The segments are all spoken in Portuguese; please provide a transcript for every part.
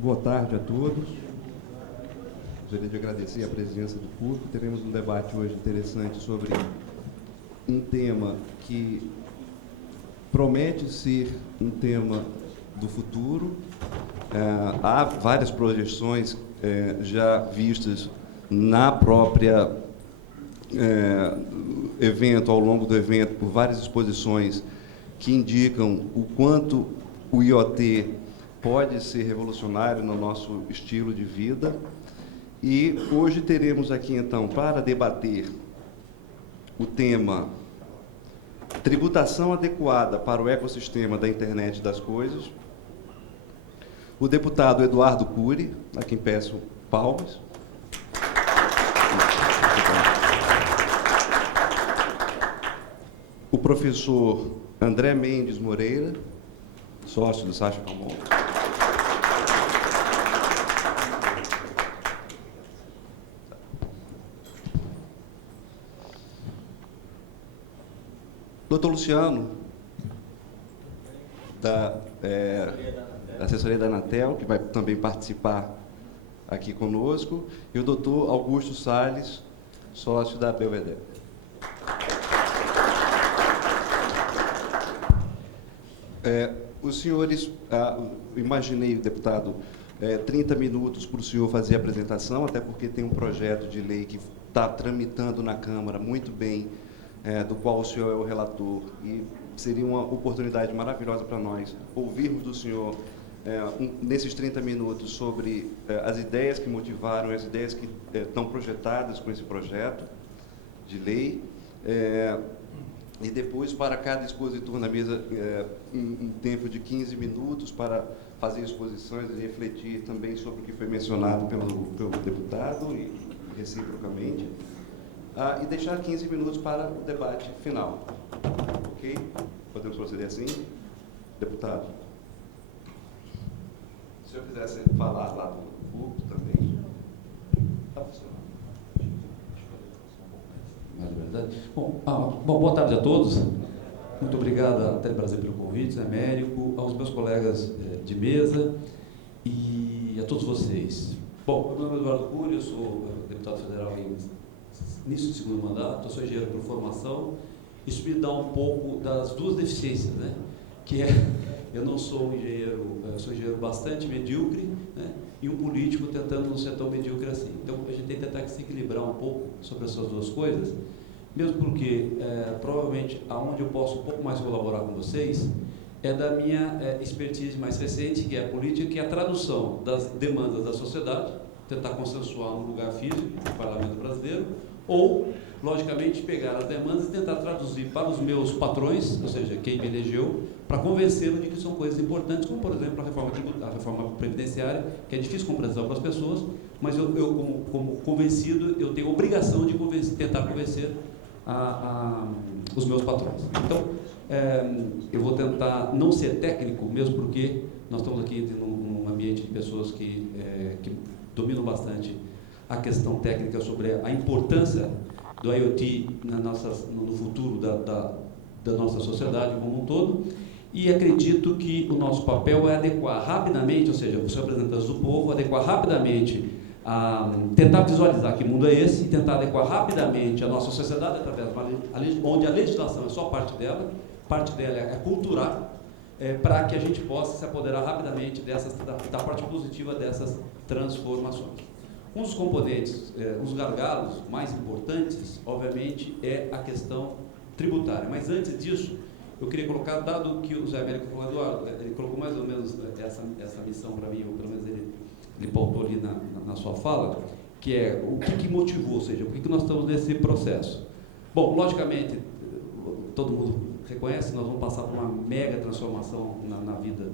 Boa tarde a todos. Gostaria de agradecer a presença do público. Teremos um debate hoje interessante sobre um tema que promete ser um tema do futuro. Há várias projeções já vistas na própria evento, ao longo do evento, por várias exposições que indicam o quanto o IoT pode ser revolucionário no nosso estilo de vida. E hoje teremos aqui, então, para debater o tema tributação adequada para o ecossistema da internet das coisas, o deputado Eduardo Cury, a quem peço palmas. O professor André Mendes Moreira, sócio do Sacha Camon. Doutor Luciano, da assessoria da Anatel, que vai também participar aqui conosco, e o doutor Augusto Salles, sócio da Belvedere. Os senhores, imaginei, deputado, 30 minutos para o senhor fazer a apresentação, até porque tem um projeto de lei que está tramitando na Câmara muito bem, do qual o senhor é o relator, e seria uma oportunidade maravilhosa para nós ouvirmos do senhor, nesses 30 minutos, sobre as ideias que motivaram, as ideias que estão projetadas com esse projeto de lei, e depois, para cada expositor na mesa, um tempo de 15 minutos para fazer exposições e refletir também sobre o que foi mencionado pelo deputado e reciprocamente. E deixar 15 minutos para o debate final. Ok? Podemos proceder assim? Deputado. Se o senhor quisesse falar lá do público também. Está funcionando. Bom, boa tarde a todos. Muito obrigado à Telebrasil pelo convite, Zé Américo, aos meus colegas de mesa e a todos vocês. Bom, meu nome é Eduardo Cury, eu sou deputado federal em início de segundo mandato, eu sou engenheiro por formação. Isso me dá um pouco das duas deficiências, né? Que é, eu não sou um engenheiro, eu sou um engenheiro bastante medíocre, né? E um político tentando não ser tão medíocre assim. Então, a gente tem que tentar se equilibrar um pouco sobre essas duas coisas, mesmo porque, provavelmente, aonde eu posso um pouco mais colaborar com vocês é da minha expertise mais recente, que é a política, que é a tradução das demandas da sociedade, tentar consensuar no lugar físico, no Parlamento brasileiro, ou, logicamente, pegar as demandas e tentar traduzir para os meus patrões, ou seja, quem me elegeu, para convencê-lo de que são coisas importantes, como, por exemplo, a reforma previdenciária, que é difícil compreensão para as pessoas, mas eu como convencido, eu tenho a obrigação de tentar convencer os meus patrões. Então, eu vou tentar não ser técnico, mesmo porque nós estamos aqui num ambiente de pessoas que dominam bastante a questão técnica sobre a importância do IoT no futuro da nossa sociedade como um todo, e acredito que o nosso papel é adequar rapidamente, ou seja, os representantes do povo, adequar rapidamente, tentar visualizar que mundo é esse, e tentar adequar rapidamente a nossa sociedade através de uma lei, onde a legislação é só parte dela é cultural, para que a gente possa se apoderar rapidamente da parte positiva dessas transformações. Um dos componentes, os gargalos mais importantes, obviamente, é a questão tributária. Mas antes disso, eu queria colocar, dado que o Zé Américo falou, Eduardo, ele colocou mais ou menos essa missão para mim, ou pelo menos ele pautou ali na sua fala, que é o que motivou, ou seja, por que nós estamos nesse processo. Bom, logicamente, todo mundo reconhece que nós vamos passar por uma mega transformação na vida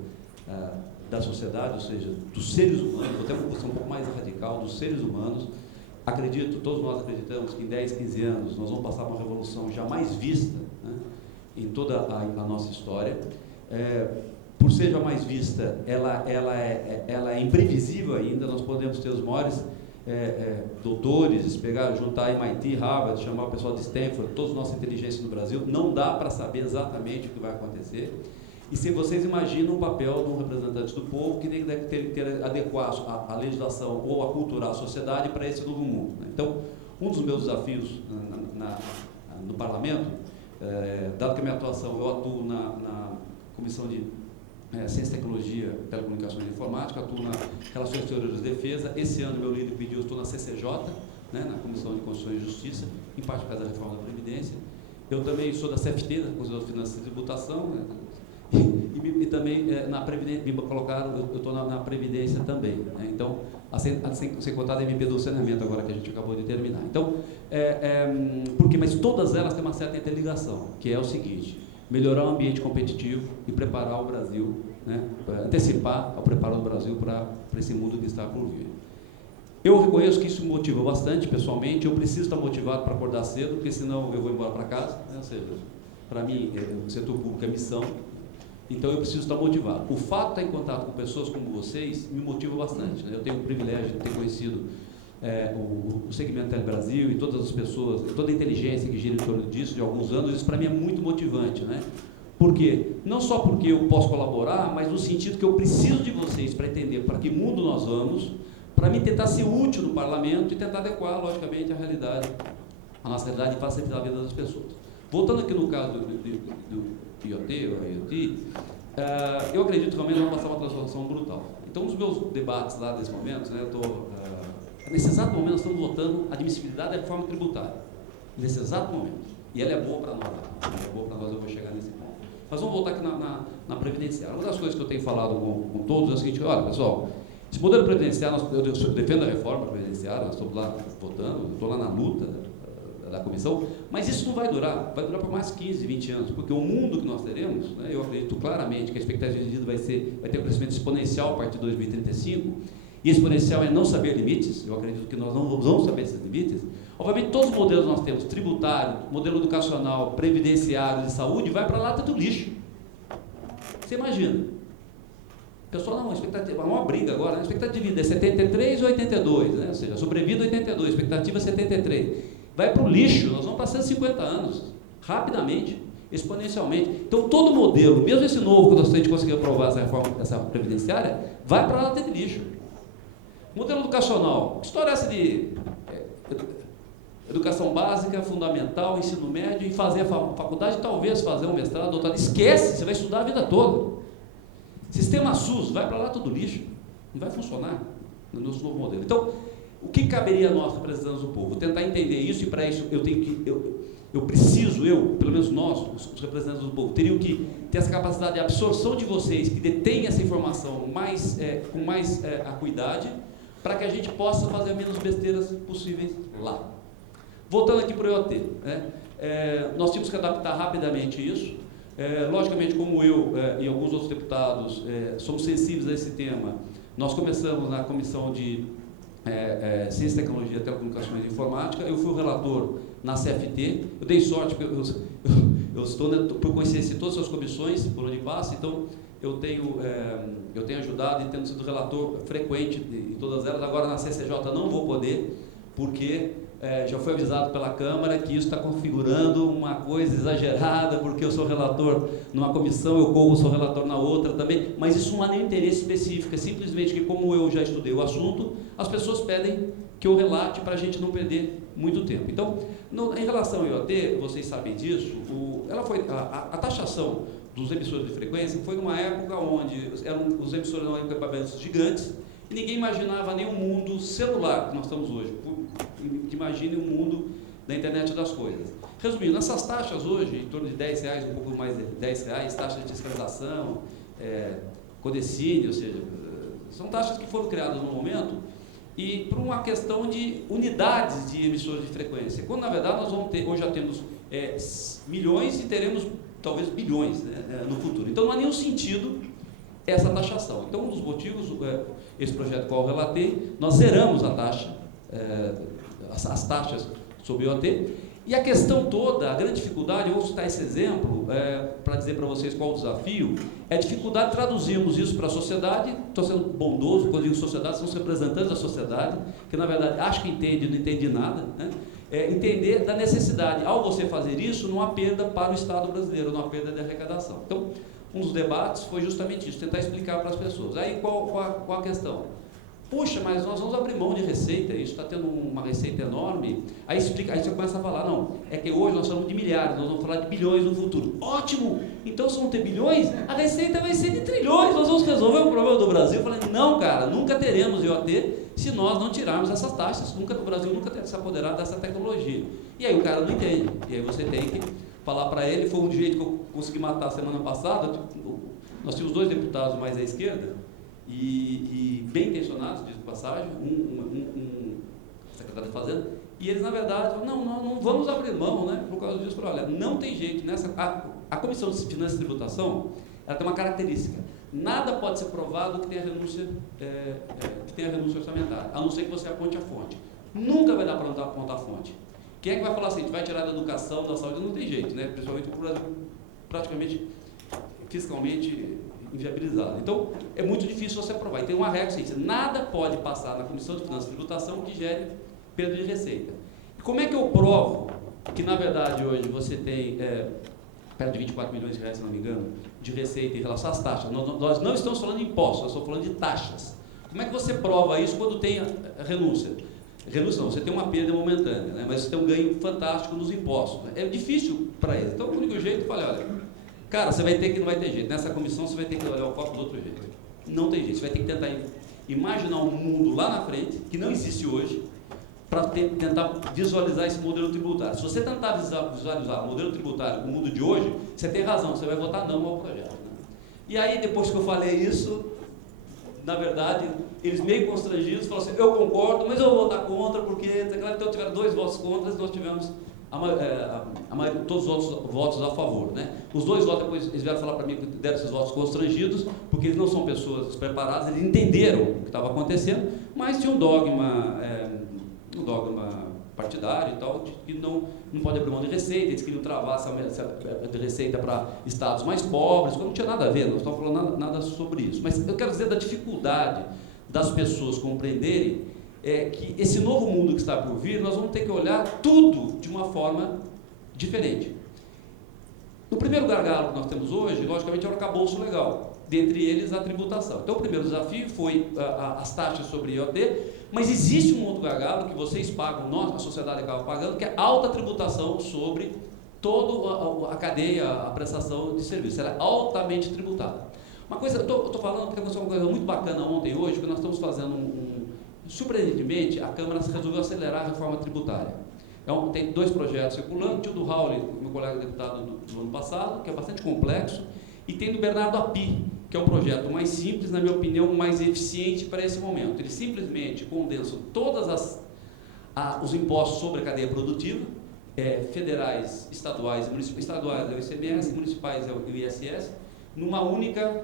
da sociedade, ou seja, dos seres humanos, vou ter uma posição um pouco mais radical, dos seres humanos. Todos nós acreditamos que em 10, 15 anos nós vamos passar por uma revolução jamais vista, né, em toda a nossa história. Por ser jamais vista, ela é imprevisível ainda. Nós podemos ter os maiores doutores, juntar MIT, Harvard, chamar o pessoal de Stanford, toda a nossa inteligência no Brasil, não dá para saber exatamente o que vai acontecer. E se vocês imaginam o papel de um representante do povo que tem que adequar a legislação ou aculturar a sociedade para esse novo mundo, né? Então, um dos meus desafios no parlamento, dado que a minha atuação, eu atuo na Comissão de Ciência, Tecnologia, Telecomunicações e Informática, atuo na Relações Exteriores de Defesa. Esse ano, meu líder pediu, eu estou na CCJ, né, na Comissão de Constituição e Justiça, em parte por causa da reforma da Previdência. Eu também sou da CFT, da Conselho de Finanças e Tributação, né, e também na Previdência, me colocaram, eu estou na Previdência também, né? Então, sem contar a MP do saneamento agora que a gente acabou de terminar. Então, mas todas elas têm uma certa interligação, que é o seguinte: melhorar o ambiente competitivo e preparar o Brasil, né, antecipar o preparo do Brasil para esse mundo que está por vir. Eu reconheço que isso me motiva bastante, pessoalmente. Eu preciso estar motivado para acordar cedo, porque senão eu vou embora para casa, né? Ou seja, para mim, o setor público é missão, então eu preciso estar motivado. O fato de estar em contato com pessoas como vocês me motiva bastante, né? Eu tenho o privilégio de ter conhecido o segmento Telebrasil e todas as pessoas, toda a inteligência que gira em torno disso de alguns anos. Isso para mim é muito motivante, né? Por quê? Não só porque eu posso colaborar, mas no sentido que eu preciso de vocês para entender para que mundo nós vamos, para mim tentar ser útil no parlamento e tentar adequar, logicamente, a realidade, a nossa realidade, e facilitar a vida das pessoas. Voltando aqui no caso do IoT, ou IoT, eu acredito que realmente vamos passar uma transformação brutal. Então, nos meus debates lá nesse momento, né, nesse exato momento nós estamos votando a admissibilidade da reforma tributária. Nesse exato momento. E ela é boa para nós. Ela é boa para nós, eu vou chegar nesse ponto. Mas vamos voltar aqui na Previdenciária. Uma das coisas que eu tenho falado com todos é o seguinte: olha, pessoal, esse modelo previdenciário, eu defendo a reforma previdenciária, nós estamos lá votando, eu estou lá na luta da comissão, mas isso não vai durar por mais 15, 20 anos, porque o mundo que nós teremos, né, eu acredito claramente que a expectativa de vida vai ter um crescimento exponencial a partir de 2035, e exponencial é não saber limites. Eu acredito que nós não vamos saber esses limites. Obviamente, todos os modelos nós temos, tributário, modelo educacional, previdenciário, de saúde, vai para a lata do lixo. Você imagina. Pessoal, não, a expectativa, há uma briga agora, né? A expectativa de vida é 73 ou 82, né? Ou seja, sobrevida 82, expectativa 73. Vai para o lixo, nós vamos para 150 anos, rapidamente, exponencialmente. Então, todo modelo, mesmo esse novo, que a gente conseguiu aprovar essa reforma, essa previdenciária, vai para a lata de lixo. Modelo educacional, que história é essa de educação básica, fundamental, ensino médio, e fazer a faculdade, talvez fazer um mestrado, doutorado? Esquece, você vai estudar a vida toda. Sistema SUS, vai para lá todo lixo, não vai funcionar no nosso novo modelo. Então, o que caberia a nós, representantes do povo? Tentar entender isso, e para isso eu preciso, pelo menos nós, os representantes do povo, teriam que ter essa capacidade de absorção de vocês, que detêm essa informação com mais acuidade, para que a gente possa fazer menos besteiras possíveis lá. Voltando aqui para o IoT, né? Nós tínhamos que adaptar rapidamente isso. Logicamente, como eu e alguns outros deputados somos sensíveis a esse tema, nós começamos na Comissão de Ciência, Tecnologia, Telecomunicações e Informática. Eu fui o relator na CFT. Eu dei sorte, porque eu estou por coincidência em todas as comissões por onde passa, então eu tenho ajudado e tendo sido relator frequente em todas elas. Agora na CCJ não vou poder, porque já foi avisado pela Câmara que isso está configurando uma coisa exagerada, porque eu sou relator numa comissão, sou relator na outra também, mas isso não há nenhum interesse específico, é simplesmente que, como eu já estudei o assunto, as pessoas pedem que eu relate para a gente não perder muito tempo. Então, em relação ao IoT, vocês sabem disso, a taxação dos emissores de frequência foi numa época onde os emissores eram equipamentos gigantes, e ninguém imaginava nem o mundo celular que nós estamos hoje. Imagine o mundo da internet das coisas. Resumindo, essas taxas hoje, em torno de R$10, um pouco mais de R$10, taxa de fiscalização, codecínio, ou seja, são taxas que foram criadas no momento e por uma questão de unidades de emissores de frequência, quando na verdade nós hoje já temos milhões e teremos talvez bilhões, né, no futuro. Então não há nenhum sentido essa taxação. Então, um dos motivos, esse projeto qual eu relatei, nós zeramos a taxa, as taxas sobre o IoT, e a questão toda, a grande dificuldade, eu vou citar esse exemplo para dizer para vocês qual o desafio, é a dificuldade de traduzirmos isso para a sociedade. Estou sendo bondoso quando digo sociedade, são os representantes da sociedade, que na verdade acho que entende, não entende nada, né? Entender da necessidade, ao você fazer isso, não há perda para o Estado brasileiro, não há perda de arrecadação. Então, um dos debates foi justamente isso, tentar explicar para as pessoas. Aí qual a questão? Puxa, mas nós vamos abrir mão de receita, isso está tendo uma receita enorme. Aí você começa a falar, não, é que hoje nós falamos de milhares, nós vamos falar de bilhões no futuro. Ótimo! Então, se vão ter bilhões, a receita vai ser de trilhões, nós vamos resolver o problema do Brasil. Eu falei, não, cara, nunca teremos IoT se nós não tirarmos essas taxas. O Brasil nunca terá se apoderado dessa tecnologia. E aí o cara não entende. E aí você tem que falar para ele. Foi um jeito que eu consegui matar semana passada. Nós tínhamos 2 deputados mais à esquerda, e bem intencionados, diz de passagem, um secretário de Fazenda, e eles, na verdade, não vamos abrir mão, né, por causa disso. Olha, não tem jeito. A Comissão de Finanças e Tributação, ela tem uma característica: nada pode ser provado que tenha renúncia orçamentária, a não ser que você aponte a fonte. Nunca vai dar para apontar a fonte. Quem é que vai falar assim, a gente vai tirar da educação, da saúde? Não tem jeito, né? Principalmente o Brasil praticamente fiscalmente inviabilizado. Então, é muito difícil você provar. E tem uma regra seguinte: nada pode passar na Comissão de Finanças e Tributação que gere perda de receita. E como é que eu provo que, na verdade, hoje você tem perto de 24 milhões de reais, se não me engano, de receita em relação às taxas? Nós não estamos falando de impostos, nós estamos falando de taxas. Como é que você prova isso quando tem a renúncia? Renúncia não, você tem uma perda momentânea, né? Mas você tem um ganho fantástico nos impostos. Né? É difícil para eles. Então, o único jeito, eu falei, olha, cara, você vai ter que, não vai ter jeito. Nessa comissão, você vai ter que olhar o copo do outro jeito. Não tem jeito. Você vai ter que tentar imaginar um mundo lá na frente, que não existe hoje, para tentar visualizar esse modelo tributário. Se você tentar visualizar o modelo tributário com o mundo de hoje, você tem razão, você vai votar não ao projeto. Né? E aí, depois que eu falei isso, na verdade, eles meio constrangidos falaram assim, eu concordo, mas eu vou votar contra, porque então tiveram 2 votos contra e nós tivemos todos os votos a favor. Né? Os 2 votos, depois eles vieram falar para mim que deram esses votos constrangidos, porque eles não são pessoas preparadas, eles entenderam o que estava acontecendo, mas tinha um dogma partidário e tal, que não pode abrir mão de receita, eles queriam travar essa de receita para estados mais pobres, não tinha nada a ver, não estamos falando nada sobre isso. Mas eu quero dizer da dificuldade das pessoas compreenderem que esse novo mundo que está por vir, nós vamos ter que olhar tudo de uma forma diferente. O primeiro gargalo que nós temos hoje, logicamente, é o arcabouço legal, dentre eles a tributação. Então, o primeiro desafio foi as taxas sobre IoT, mas existe um outro gargalo que vocês pagam, nós, a sociedade acaba pagando, que é a alta tributação sobre toda a cadeia, a prestação de serviço. Ela é altamente tributada. Uma coisa, eu estou falando porque aconteceu uma coisa muito bacana ontem e hoje, que nós estamos fazendo surpreendentemente, a Câmara resolveu acelerar a reforma tributária. Tem 2 projetos circulando, tinha o do Raul, meu colega deputado do ano passado, que é bastante complexo, e tem do Bernardo Api, que é um projeto mais simples, na minha opinião, mais eficiente para esse momento. Ele simplesmente condensa todos os impostos sobre a cadeia produtiva, federais, estaduais, estaduais é o ICMS, municipais é o ISS, numa única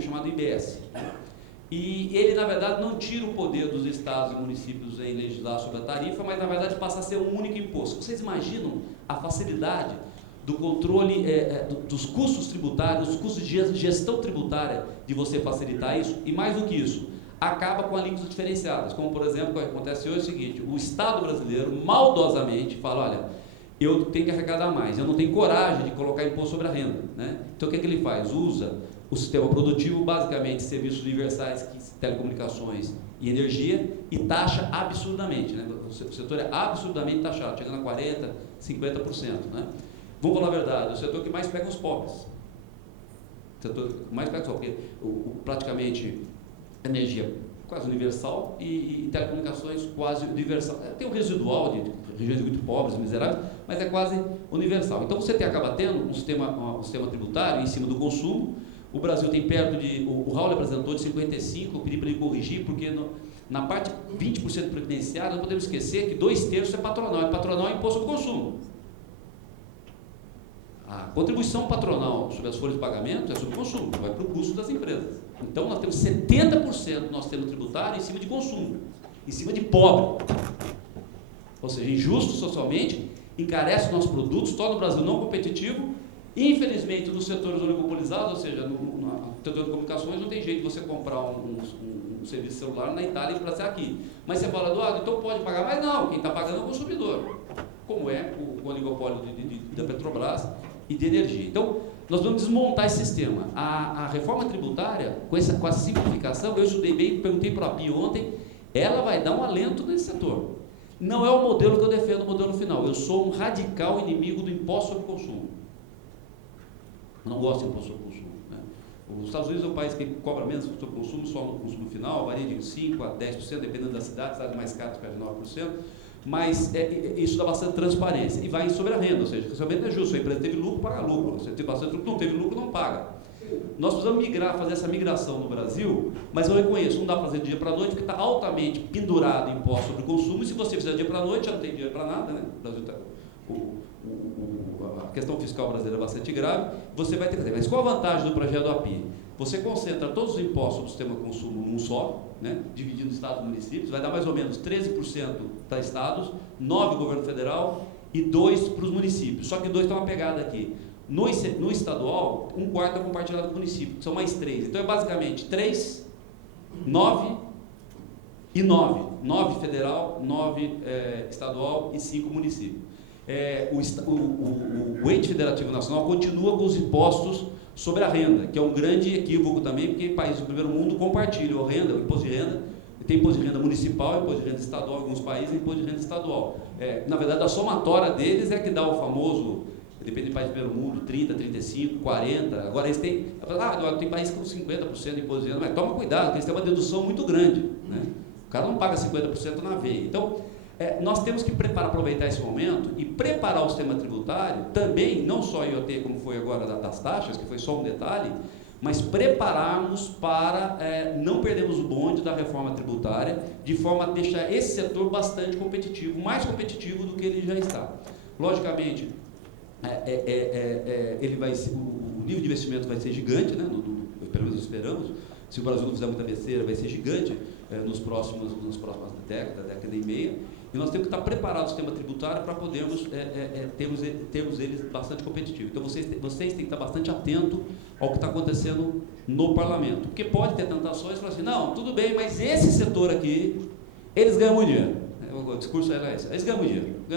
chamada IBS. E ele, na verdade, não tira o poder dos estados e municípios em legislar sobre a tarifa, mas, na verdade, passa a ser um único imposto. Vocês imaginam a facilidade do controle dos custos tributários, dos custos de gestão tributária, de você facilitar isso? E, mais do que isso, acaba com alíquotas diferenciadas. Como, por exemplo, o que acontece hoje é o seguinte: o Estado brasileiro, maldosamente, fala, olha, eu tenho que arrecadar mais, eu não tenho coragem de colocar imposto sobre a renda. Né? Então, o que ele faz? Usa o sistema produtivo, basicamente serviços universais, telecomunicações e energia, e taxa absurdamente. Né? O setor é absurdamente taxado, chegando a 40%, 50%. Né? Vamos falar a verdade, o setor que mais pega os pobres. O setor que mais pega os pobres, porque praticamente energia quase universal e telecomunicações quase universal. Tem um residual de regiões muito pobres, miseráveis, mas é quase universal. Então você acaba tendo um sistema tributário em cima do consumo. O Brasil tem perto de, o Raul apresentou de 55, eu pedi para ele corrigir, porque na parte 20% previdenciária, não podemos esquecer que 2/3 é patronal é imposto sobre consumo. A contribuição patronal sobre as folhas de pagamento é sobre consumo, vai para o custo das empresas. Então nós temos 70% do nosso sistema tributário em cima de consumo, em cima de pobre. Ou seja, injusto socialmente, encarece os nossos produtos, torna o Brasil não competitivo. Infelizmente, nos setores oligopolizados, ou seja, no setor de comunicações, não tem jeito de você comprar um serviço celular na Itália e para ser aqui. Mas você fala, Eduardo, então pode pagar, mas não, quem está pagando é o consumidor, como é o oligopólio da Petrobras e de energia. Então, nós vamos desmontar esse sistema. A reforma tributária, com a simplificação, eu estudei bem, perguntei para a Pi ontem, ela vai dar um alento nesse setor. Não é o modelo que eu defendo, o modelo final. Eu sou um radical inimigo do imposto sobre consumo. Eu não gosto de imposto sobre consumo. Né? Os Estados Unidos é um país que cobra menos sobre consumo, só no consumo final, varia de 5% a 10%, dependendo da cidade, cidades mais caras perde 9%, mas isso dá bastante transparência. E vai sobre a renda, ou seja, o não é justo, a empresa teve lucro, paga lucro. Você teve bastante lucro, não teve lucro, não paga. Nós precisamos fazer essa migração no Brasil, mas eu reconheço, não dá para fazer do dia para a noite, porque está altamente pendurado em imposto sobre consumo, e se você fizer do dia para a noite, já não tem dinheiro para nada, né? O Brasil tá, a questão fiscal brasileira é bastante grave, você vai ter que fazer. Mas qual a vantagem do projeto do API? Você concentra todos os impostos do sistema de consumo num só, né? Dividindo estados e municípios, vai dar mais ou menos 13% para estados, 9% governo federal e 2% para os municípios. Só que 2 tem uma pegada aqui. No estadual, 1/4 é compartilhado com o município, que são mais 3. Então é basicamente 3, 9 e 9. 9 federal, 9 estadual e 5 município. O ente federativo nacional continua com os impostos sobre a renda, que é um grande equívoco também, porque países do primeiro mundo compartilham a renda, o imposto de renda. Tem imposto de renda municipal, imposto de renda estadual, em alguns países, imposto de renda estadual. Na verdade, a somatória deles é que dá o famoso, depende do país do primeiro mundo, 30, 35, 40. Agora eles têm, tem país com 50% de imposto de renda, mas toma cuidado, porque eles têm uma dedução muito grande. Né? O cara não paga 50% na veia. Então, nós temos que aproveitar esse momento e preparar o sistema tributário, também, não só IoT, como foi agora das taxas, que foi só um detalhe, mas prepararmos para não perdermos o bonde da reforma tributária, de forma a deixar esse setor bastante competitivo, mais competitivo do que ele já está. Logicamente, ele vai ser, o nível de investimento vai ser gigante, né? Pelo menos esperamos. Se o Brasil não fizer muita besteira, vai ser gigante nas próximas décadas, década e meia. E nós temos que estar preparados no sistema tributário para podermos termos eles bastante competitivos. Então, vocês têm que estar bastante atentos ao que está acontecendo no parlamento. Porque pode ter tentações de falar assim, não, tudo bem, mas esse setor aqui, eles ganham muito dinheiro. O discurso é esse, eles ganham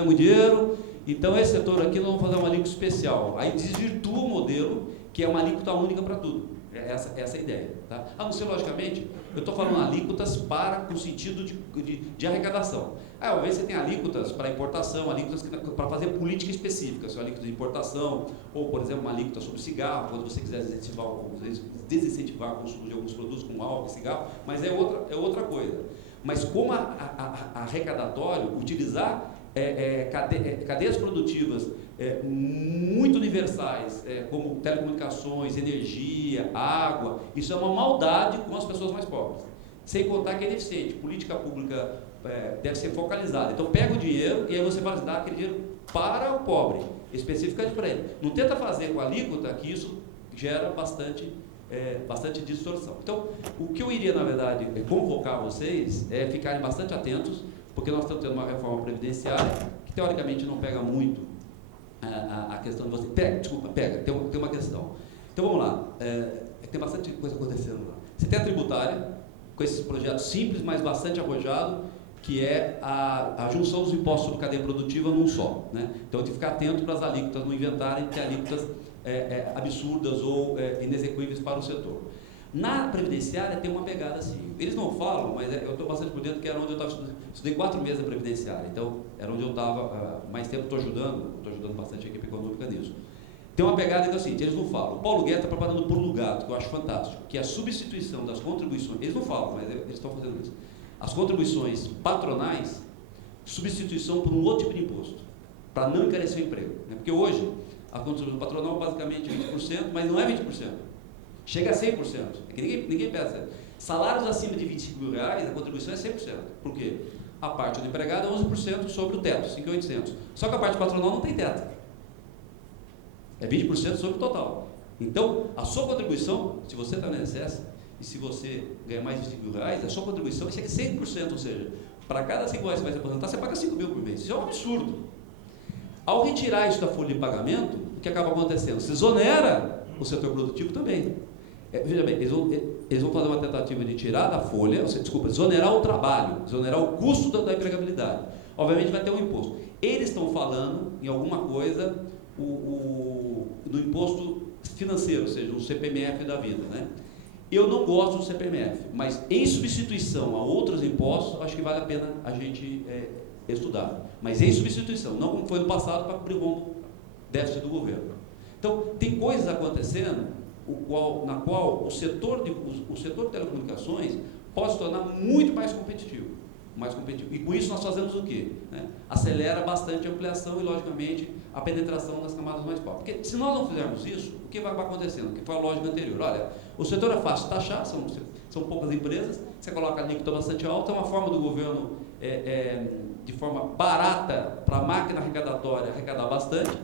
muito dinheiro, então esse setor aqui nós vamos fazer uma alíquota especial. Aí desvirtua o modelo, que é uma alíquota única para tudo. Essa é a ideia. Tá? A não ser, logicamente, eu estou falando alíquotas com o sentido de arrecadação. Às vezes você tem alíquotas para importação, alíquotas para fazer política específica, se é alíquota de importação, ou, por exemplo, uma alíquota sobre cigarro, quando você quiser desincentivar o consumo de alguns produtos como álcool e cigarro, mas é outra coisa. Mas como arrecadatório, utilizar cadeias produtivas muito universais, como telecomunicações, energia, água, isso é uma maldade com as pessoas mais pobres. Sem contar que é ineficiente. Política pública deve ser focalizada. Então pega o dinheiro e aí você vai dar aquele dinheiro para o pobre, especificamente para ele. Não tenta fazer com a alíquota, que isso gera bastante distorção. Então, o que eu iria, na verdade, convocar vocês é ficarem bastante atentos, porque nós estamos tendo uma reforma previdenciária que, teoricamente, não pega muito a questão de você... Pega, tem uma questão. Então, vamos lá. Tem bastante coisa acontecendo lá. Você tem a tributária, com esses projetos simples, mas bastante arrojado, que é a junção dos impostos sobre cadeia produtiva num só. Né? Então, tem que ficar atento para as alíquotas não inventarem ter alíquotas absurdas ou inexequíveis para o setor. Na previdenciária tem uma pegada assim. Eles não falam, mas eu estou bastante por dentro, que era onde eu estava estudando. Estudei 4 meses da previdenciária, então era onde eu estava mais tempo. Estou ajudando bastante a equipe econômica nisso. Tem uma pegada que é o seguinte, eles não falam. O Paulo Guedes está preparando o Pulo do Gato, que eu acho fantástico, que é a substituição das contribuições. Eles não falam, mas eles estão fazendo isso. As contribuições patronais, substituição por um outro tipo de imposto, para não encarecer o emprego. Né? Porque hoje, a contribuição patronal é basicamente 20%, mas não é 20%. Chega a 100%. É que ninguém pensa. Salários acima de R$25.000, a contribuição é 100%. Por quê? A parte do empregado é 11% sobre o teto, 5.800. Só que a parte patronal não tem teto. É 20% sobre o total. Então, a sua contribuição, se você está no INSS, e se você ganha mais de R$25.000, a sua contribuição chega a 100%, ou seja, para cada R$5 que você vai se aposentar, você paga R$5.000 por mês. Isso é um absurdo. Ao retirar isso da folha de pagamento, o que acaba acontecendo? Se exonera o setor produtivo também. Veja bem, eles vão fazer uma tentativa de tirar da folha, exonerar o trabalho, exonerar o custo da empregabilidade. Obviamente vai ter um imposto. Eles estão falando em alguma coisa do imposto financeiro, ou seja, um CPMF da vida, né? Eu não gosto do CPMF, mas em substituição a outros impostos, acho que vale a pena a gente estudar. Mas em substituição, não como foi no passado para cobrir o déficit do governo. Então, tem coisas acontecendo na qual o setor de telecomunicações pode se tornar muito mais competitivo. E com isso nós fazemos o quê? Né? Acelera bastante a ampliação e, logicamente, a penetração das camadas mais pobres. Porque se nós não fizermos isso, o que vai acontecendo? Que foi a lógica anterior. Olha, o setor é fácil de taxar, são poucas empresas, você coloca a alíquota bastante alta, é uma forma do governo, de forma barata, para a máquina arrecadatória arrecadar bastante.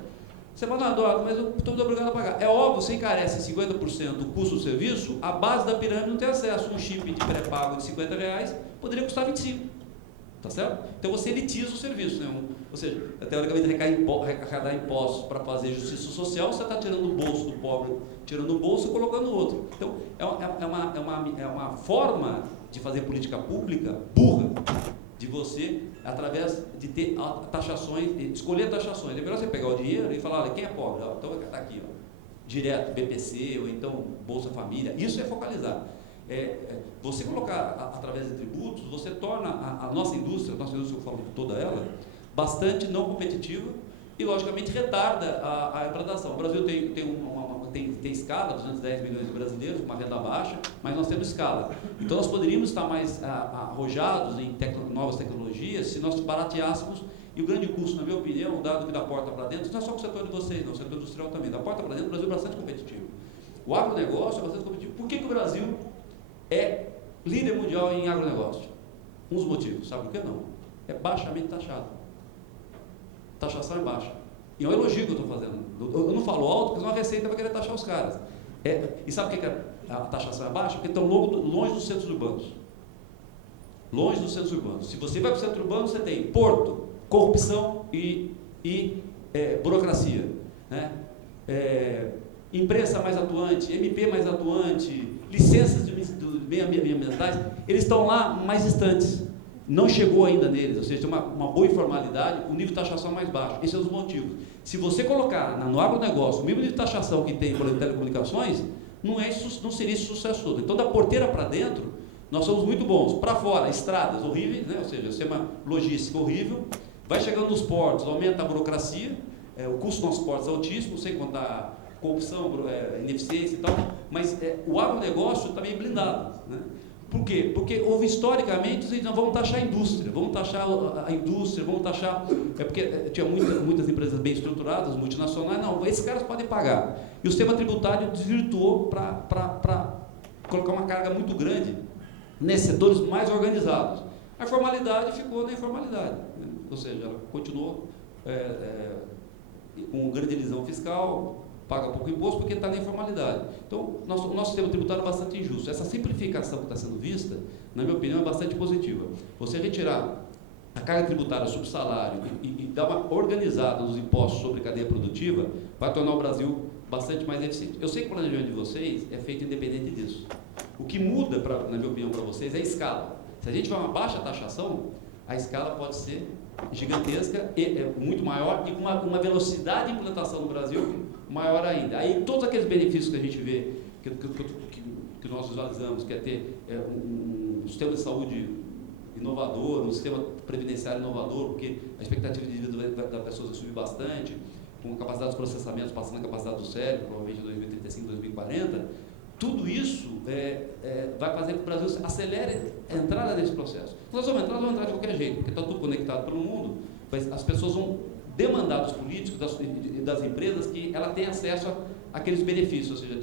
Você fala, não, Eduardo, mas eu estou obrigado a pagar. É óbvio, você encarece 50% o custo do serviço, a base da pirâmide não tem acesso. Um chip de pré-pago de R$50 poderia custar 25. Tá certo? Então você elitiza o serviço, né? Ou seja, teoricamente arrecadar impostos para fazer justiça social, você está tirando do bolso do pobre, tirando o bolso e colocando o outro. Então é uma forma de fazer política pública burra, de você, através de ter taxações, escolher taxações. É melhor você pegar o dinheiro e falar, olha, quem é pobre? Então vai estar aqui, ó, direto, BPC, ou então Bolsa Família. Isso é focalizar. Você colocar através de tributos, você torna a nossa indústria, eu falo toda ela, bastante não competitiva e, logicamente, retarda a implantação. O Brasil tem escala, 210 milhões de brasileiros, uma renda baixa, mas nós temos escala. Então, nós poderíamos estar mais arrojados em novas tecnologias se nós barateássemos. E o grande custo, na minha opinião, dado que da porta para dentro, não é só com o setor de vocês, não, o setor industrial também. Da porta para dentro, o Brasil é bastante competitivo. O agronegócio é bastante competitivo. Por que o Brasil é líder mundial em agronegócio? Um dos motivos, sabe por que não? É baixamente taxado. Taxação é baixa. E é um elogio que eu estou fazendo. Eu não falo alto, porque senão a Receita vai querer taxar os caras. E sabe por que a taxação é baixa? Porque estão longe dos centros urbanos. Longe dos centros urbanos. Se você vai para o centro urbano, você tem porto, corrupção e burocracia. Né? Imprensa mais atuante, MP mais atuante, licenças de meio ambientais, eles estão lá mais distantes. Não chegou ainda neles, ou seja, tem uma boa informalidade, o nível de taxação é mais baixo. Esse é um dos motivos. Se você colocar no agronegócio o nível de taxação que tem por telecomunicações, não seria esse sucesso todo. Então, da porteira para dentro, nós somos muito bons. Para fora, estradas horríveis, né? Ou seja, sistema logístico horrível. Vai chegando nos portos, aumenta a burocracia, o custo dos nossos portos é altíssimo, sem contar corrupção, ineficiência e tal, mas o agronegócio está meio blindado. Né? Por quê? Porque houve historicamente, não, vamos taxar a indústria, vamos taxar a indústria, vamos taxar... porque tinha muitas empresas bem estruturadas, multinacionais, não, esses caras podem pagar. E o sistema tributário desvirtuou para colocar uma carga muito grande nesses setores mais organizados. A formalidade ficou na informalidade, né? Ou seja, ela continuou com grande elisão fiscal, paga pouco imposto porque está na informalidade. Então, o nosso sistema tributário é bastante injusto. Essa simplificação que está sendo vista, na minha opinião, é bastante positiva. Você retirar a carga tributária sobre o salário e dar uma organizada nos impostos sobre cadeia produtiva, vai tornar o Brasil bastante mais eficiente. Eu sei que o planejamento de vocês é feito independente disso. O que muda, na minha opinião, para vocês é a escala. Se a gente vai uma baixa taxação, a escala pode ser gigantesca, muito maior e com uma velocidade de implantação no Brasil maior ainda. Aí todos aqueles benefícios que a gente vê, que nós visualizamos, que é ter um sistema de saúde inovador, um sistema previdenciário inovador, porque a expectativa de vida das pessoas vai subir bastante, com a capacidade dos processamentos passando a capacidade do cérebro, provavelmente em 2035, 2040, tudo isso vai fazer com que o Brasil acelere a entrada nesse processo. Nós vamos entrar de qualquer jeito, porque está tudo conectado pelo mundo, mas as pessoas vão demandar dos políticos, das empresas, que ela tenha acesso àqueles benefícios, ou seja,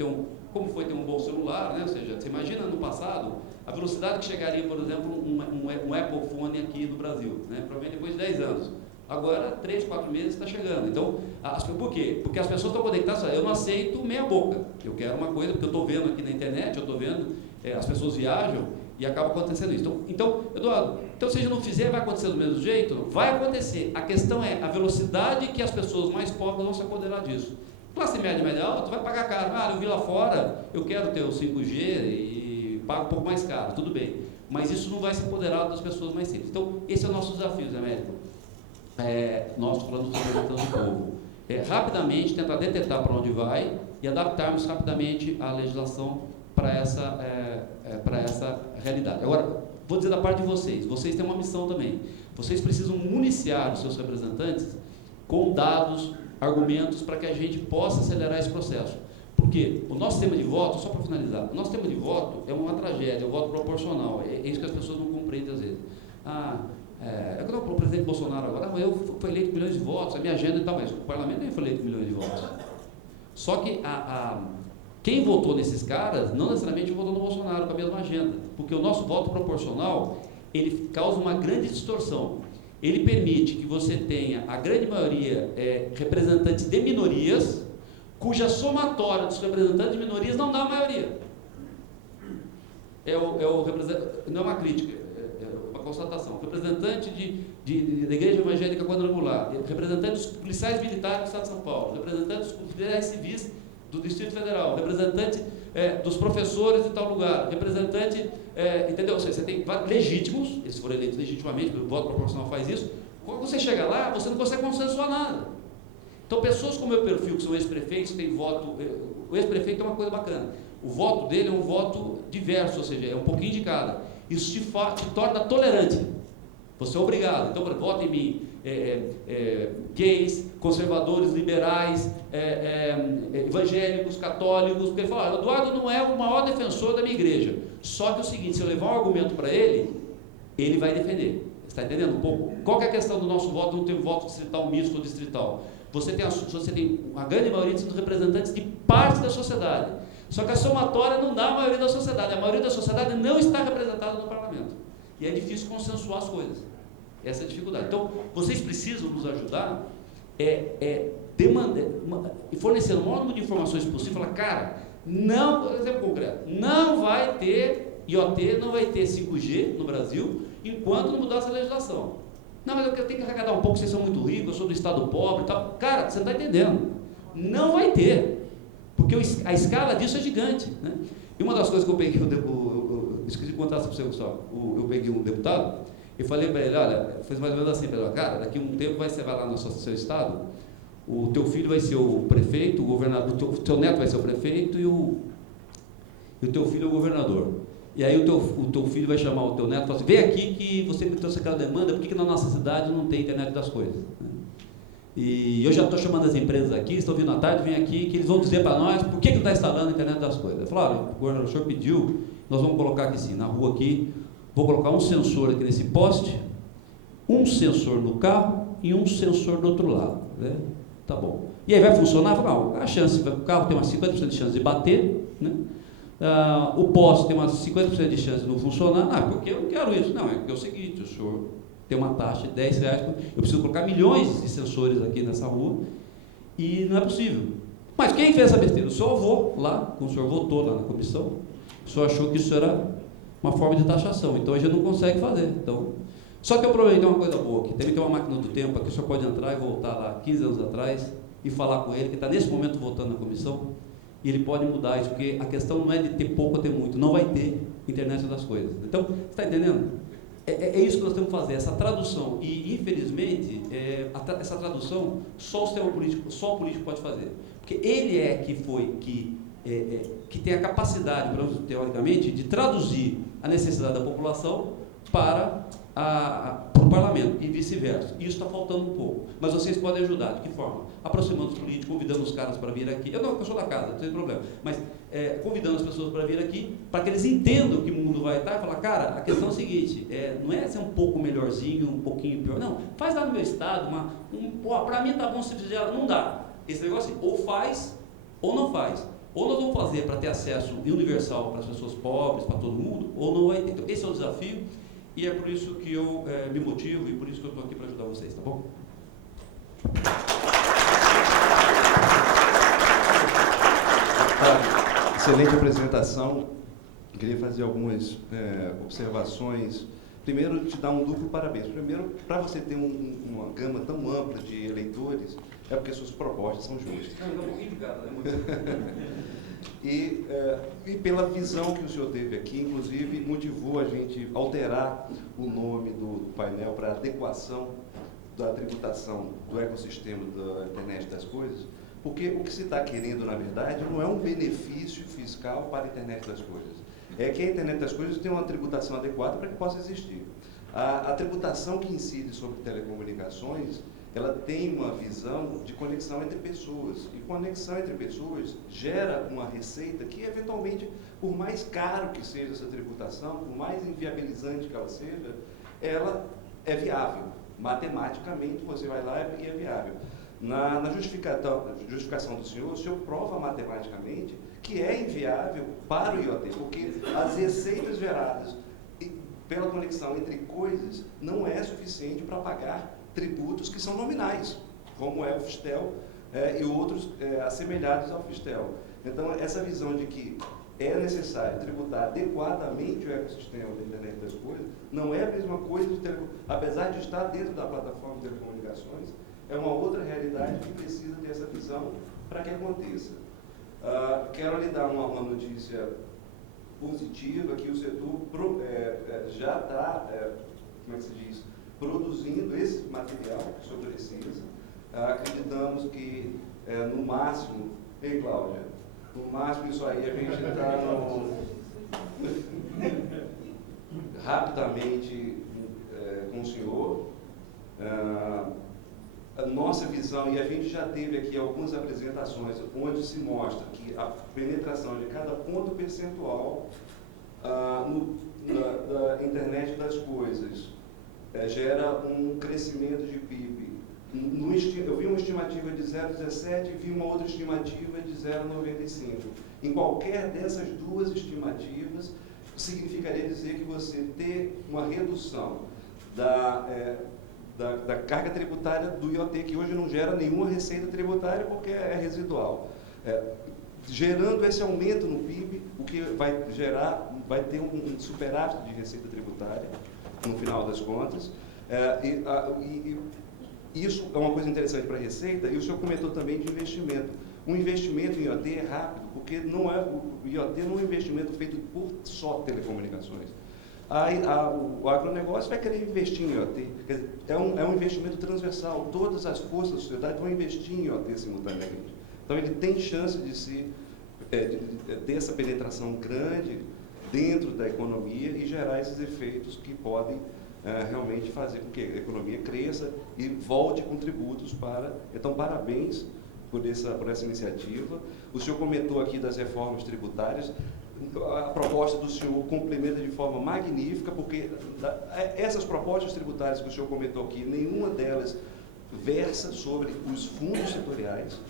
como foi ter um bom celular, né? Ou seja, você imagina no passado, a velocidade que chegaria, por exemplo, um Apple Phone aqui no Brasil, né? Provavelmente depois de 10 anos. Agora, 3, 4 meses está chegando. Então, por quê? Porque as pessoas estão conectadas. Eu não aceito meia boca. Eu quero uma coisa, porque eu estou vendo aqui na internet, eu estou vendo, as pessoas viajam e acaba acontecendo isso. Então, Eduardo, se a gente não fizer, vai acontecer do mesmo jeito? Vai acontecer. A questão é a velocidade que as pessoas mais pobres vão se apoderar disso. Classe média e média alta vai pagar caro. Eu vi lá fora, eu quero ter o 5G e pago um pouco mais caro. Tudo bem. Mas isso não vai se apoderar das pessoas mais simples. Então, esse é o nosso desafio, Zé Américo. Nós falamos sobre o povo. rapidamente tentar detectar para onde vai e adaptarmos rapidamente a legislação para essa realidade. Agora, vou dizer da parte de vocês. Vocês têm uma missão também. Vocês precisam municiar os seus representantes com dados, argumentos, para que a gente possa acelerar esse processo. Porque o nosso sistema de voto, só para finalizar, o nosso sistema de voto é uma tragédia, é o voto proporcional. É isso que as pessoas não compreendem às vezes. O presidente Bolsonaro agora, eu fui eleito com milhões de votos, a minha agenda e tal, mas o parlamento nem foi eleito com milhões de votos. Só que quem votou nesses caras não necessariamente votou no Bolsonaro com a mesma agenda, porque o nosso voto proporcional, ele causa uma grande distorção. Ele permite que você tenha, a grande maioria, representantes de minorias, cuja somatória dos representantes de minorias não dá a maioria. Não é uma crítica, é uma constatação. O representante da Igreja Evangélica Quadrangular, representante dos policiais militares do Estado de São Paulo, representante dos policiais civis do Distrito Federal, representante dos professores de tal lugar, representante, entendeu? Ou seja, você tem legítimos, eles foram eleitos legitimamente, o voto proporcional faz isso. Quando você chega lá, você não consegue consensuar nada. Então, pessoas como o meu perfil, que são ex-prefeitos, têm voto. O ex-prefeito é uma coisa bacana. O voto dele é um voto diverso, ou seja, é um pouquinho de cada. Isso te torna tolerante. Você é obrigado. Então, vota em mim. Gays, conservadores, liberais, evangélicos, católicos. Porque ele fala, o Eduardo não é o maior defensor da minha igreja. Só que é o seguinte, se eu levar um argumento para ele, ele vai defender. Você está entendendo um pouco? Qual que é a questão do nosso voto? Não tem voto distrital misto ou distrital. Você tem a grande maioria dos representantes de parte da sociedade. Só que a somatória não dá a maioria da sociedade. A maioria da sociedade não está representada no parlamento. E é difícil consensuar as coisas. Essa é a dificuldade. Então, vocês precisam nos ajudar fornecendo o maior número de informações possível. Falar, cara, não, por exemplo concreto, não vai ter IoT, não vai ter 5G no Brasil, enquanto não mudar essa legislação. Não, mas eu tenho que arrecadar um pouco, vocês são muito ricos, eu sou do estado pobre e tal. Cara, você não está entendendo. Não vai ter. Porque a escala disso é gigante. Né? E uma das coisas que eu peguei, esqueci de contar isso para você, Gustavo. Eu peguei um deputado e falei para ele, olha, fez mais ou menos assim, cara, daqui a um tempo você vai lá no seu estado, o teu filho vai ser o prefeito, o governador, o teu neto vai ser o prefeito e o teu filho é o governador. E aí o teu filho vai chamar o teu neto e falar assim, vem aqui que você me trouxe aquela demanda, por que na nossa cidade não tem internet das coisas? E eu já estou chamando as empresas aqui, estão vindo à tarde, vem aqui, que eles vão dizer para nós por que não está instalando a internet das coisas. Eu falo, olha, o governador, o senhor pediu, nós vamos colocar aqui sim, na rua aqui, vou colocar um sensor aqui nesse poste, um sensor no carro e um sensor do outro lado. Né? Tá bom. E aí vai funcionar? Não, a chance, o carro tem umas 50% de chance de bater, né? O poste tem umas 50% de chance de não funcionar. Porque eu não quero isso. Não, é porque é o seguinte, o senhor tem uma taxa de R$10, eu preciso colocar milhões de sensores aqui nessa rua e não é possível. Mas quem fez essa besteira? O seu avô, lá, quando o senhor votou lá na comissão, o senhor achou que isso era uma forma de taxação, então a gente não consegue fazer. Então, só que eu aproveitei uma coisa boa, que tem uma máquina do tempo, aqui o senhor pode entrar e voltar lá 15 anos atrás e falar com ele, que está nesse momento votando na comissão, e ele pode mudar isso, porque a questão não é de ter pouco ou ter muito, não vai ter internet das coisas. Então, você está entendendo? É isso que nós temos que fazer, essa tradução. E, infelizmente, essa tradução só o sistema político, só o político pode fazer. Porque ele que tem a capacidade, teoricamente, de traduzir a necessidade da população para o parlamento e vice-versa. Isso está faltando um pouco. Mas vocês podem ajudar. De que forma? Aproximando os políticos, convidando os caras para vir aqui. Eu sou da casa, não tem problema. Mas convidando as pessoas para vir aqui, para que eles entendam que o mundo vai estar e falar, cara, a questão é a seguinte, não é ser um pouco melhorzinho, um pouquinho pior. Não, faz lá no meu estado, para mim tá bom se fizer, não dá. Esse negócio assim, ou faz ou não faz. Ou nós vamos fazer para ter acesso universal para as pessoas pobres, para todo mundo, ou não vai ter. Então, esse é o desafio. E é por isso que eu me motivo e por isso que eu estou aqui para ajudar vocês, tá bom? Excelente apresentação. Queria fazer algumas observações. Primeiro, te dar um duplo parabéns. Primeiro, para você ter uma gama tão ampla de eleitores, é porque suas propostas são justas. Não, um pouquinho de cada, né? E pela visão que o senhor teve aqui, inclusive, motivou a gente alterar o nome do painel para adequação da tributação do ecossistema da internet das coisas, porque o que se está querendo, na verdade, não é um benefício fiscal para a internet das coisas. É que a internet das coisas tenha uma tributação adequada para que possa existir. A tributação que incide sobre telecomunicações, ela tem uma visão de conexão entre pessoas. E conexão entre pessoas gera uma receita que, eventualmente, por mais caro que seja essa tributação, por mais inviabilizante que ela seja, ela é viável. Matematicamente, você vai lá e é viável. Na justificação do senhor, o senhor prova matematicamente que é inviável para o IoT, porque as receitas geradas pela conexão entre coisas não é suficiente para pagar tributos que são nominais, como é o Fistel e outros assemelhados ao Fistel. Então, essa visão de que é necessário tributar adequadamente o ecossistema da internet das coisas não é a mesma coisa, apesar de estar dentro da plataforma de telecomunicações, é uma outra realidade que precisa ter essa visão para que aconteça. Quero lhe dar uma notícia positiva, que o setor já está, como é que se diz, produzindo esse material que o senhor precisa. Acreditamos que, no máximo, ei, Cláudia, no máximo isso aí a gente está rapidamente com o senhor. A nossa visão, e a gente já teve aqui algumas apresentações onde se mostra que a penetração de cada ponto percentual da internet das coisas gera um crescimento de PIB. Eu vi uma estimativa de 0,17 e vi uma outra estimativa de 0,95. Em qualquer dessas duas estimativas, significaria dizer que você ter uma redução da carga tributária do IoT, que hoje não gera nenhuma receita tributária porque é residual. Gerando esse aumento no PIB, o que vai gerar, vai ter um superávit de receita tributária, no final das contas. Isso é uma coisa interessante para a receita, e o senhor comentou também de investimento. O investimento em IoT é rápido, porque o IoT não é um investimento feito por só telecomunicações. O agronegócio vai querer investir em IoT. É um investimento transversal. Todas as forças da sociedade vão investir em IoT simultaneamente. Então, ele tem chance de ter essa penetração grande dentro da economia e gerar esses efeitos que podem realmente fazer com que a economia cresça e volte com tributos para... Então, parabéns por essa iniciativa. O senhor comentou aqui das reformas tributárias. A proposta do senhor complementa de forma magnífica, porque essas propostas tributárias que o senhor comentou aqui, nenhuma delas versa sobre os fundos setoriais.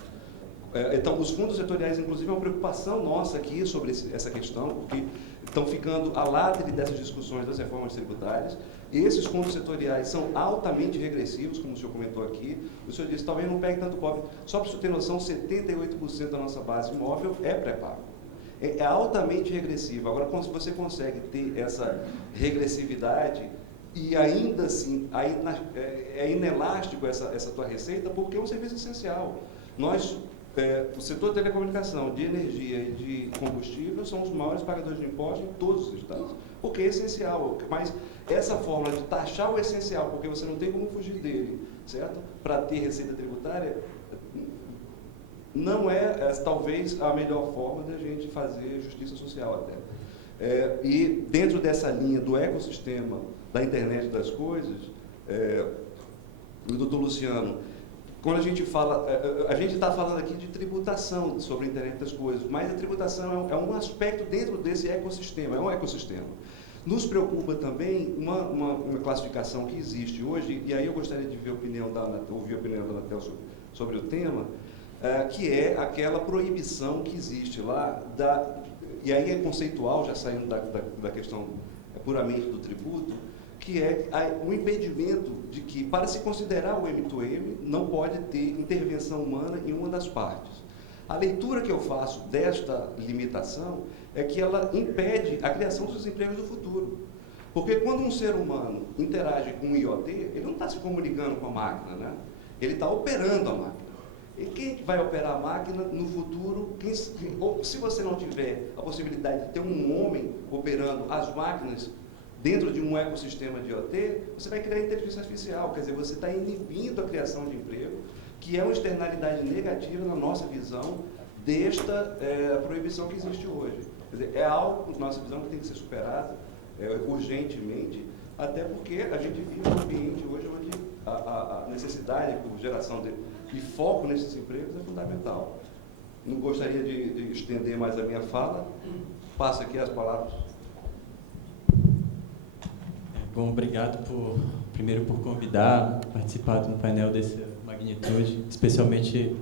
Então, os fundos setoriais, inclusive, é uma preocupação nossa aqui sobre essa questão, porque estão ficando à latre dessas discussões das reformas tributárias. Esses fundos setoriais são altamente regressivos, como o senhor comentou aqui. O senhor disse, talvez não pegue tanto pobre. Só para o senhor ter noção, 78% da nossa base imóvel é pré-pago. É altamente regressivo. Agora, quando você consegue ter essa regressividade e ainda assim é inelástico essa tua receita, porque é um serviço essencial. O setor de telecomunicação, de energia e de combustível são os maiores pagadores de impostos em todos os estados, porque é essencial. Mas essa forma de taxar o essencial, porque você não tem como fugir dele, certo? Para ter receita tributária, não é talvez a melhor forma da gente fazer justiça social até. E dentro dessa linha do ecossistema da internet das coisas, o doutor Luciano, quando a gente está falando aqui de tributação sobre a internet das coisas, mas a tributação é um aspecto dentro desse ecossistema, é um ecossistema. Nos preocupa também uma classificação que existe hoje, e aí eu gostaria de ouvir a opinião da Anatel sobre o tema, que é aquela proibição que existe lá, e aí é conceitual, já saindo da questão puramente do tributo, que é o impedimento de que, para se considerar o M2M, não pode ter intervenção humana em uma das partes. A leitura que eu faço desta limitação é que ela impede a criação dos empregos do futuro. Porque quando um ser humano interage com o IoT, ele não está se comunicando com a máquina, né? Ele está operando a máquina. E quem vai operar a máquina no futuro, ou se você não tiver a possibilidade de ter um homem operando as máquinas dentro de um ecossistema de IoT, você vai criar inteligência artificial, quer dizer, você está inibindo a criação de emprego, que é uma externalidade negativa na nossa visão desta proibição que existe hoje. Quer dizer, é algo, na nossa visão, que tem que ser superado urgentemente, até porque a gente vive um ambiente hoje onde a necessidade por geração e foco nesses empregos é fundamental. Não gostaria de estender mais a minha fala. Passo aqui as palavras. Bom, obrigado primeiro por convidar, participar de um painel dessa magnitude, especialmente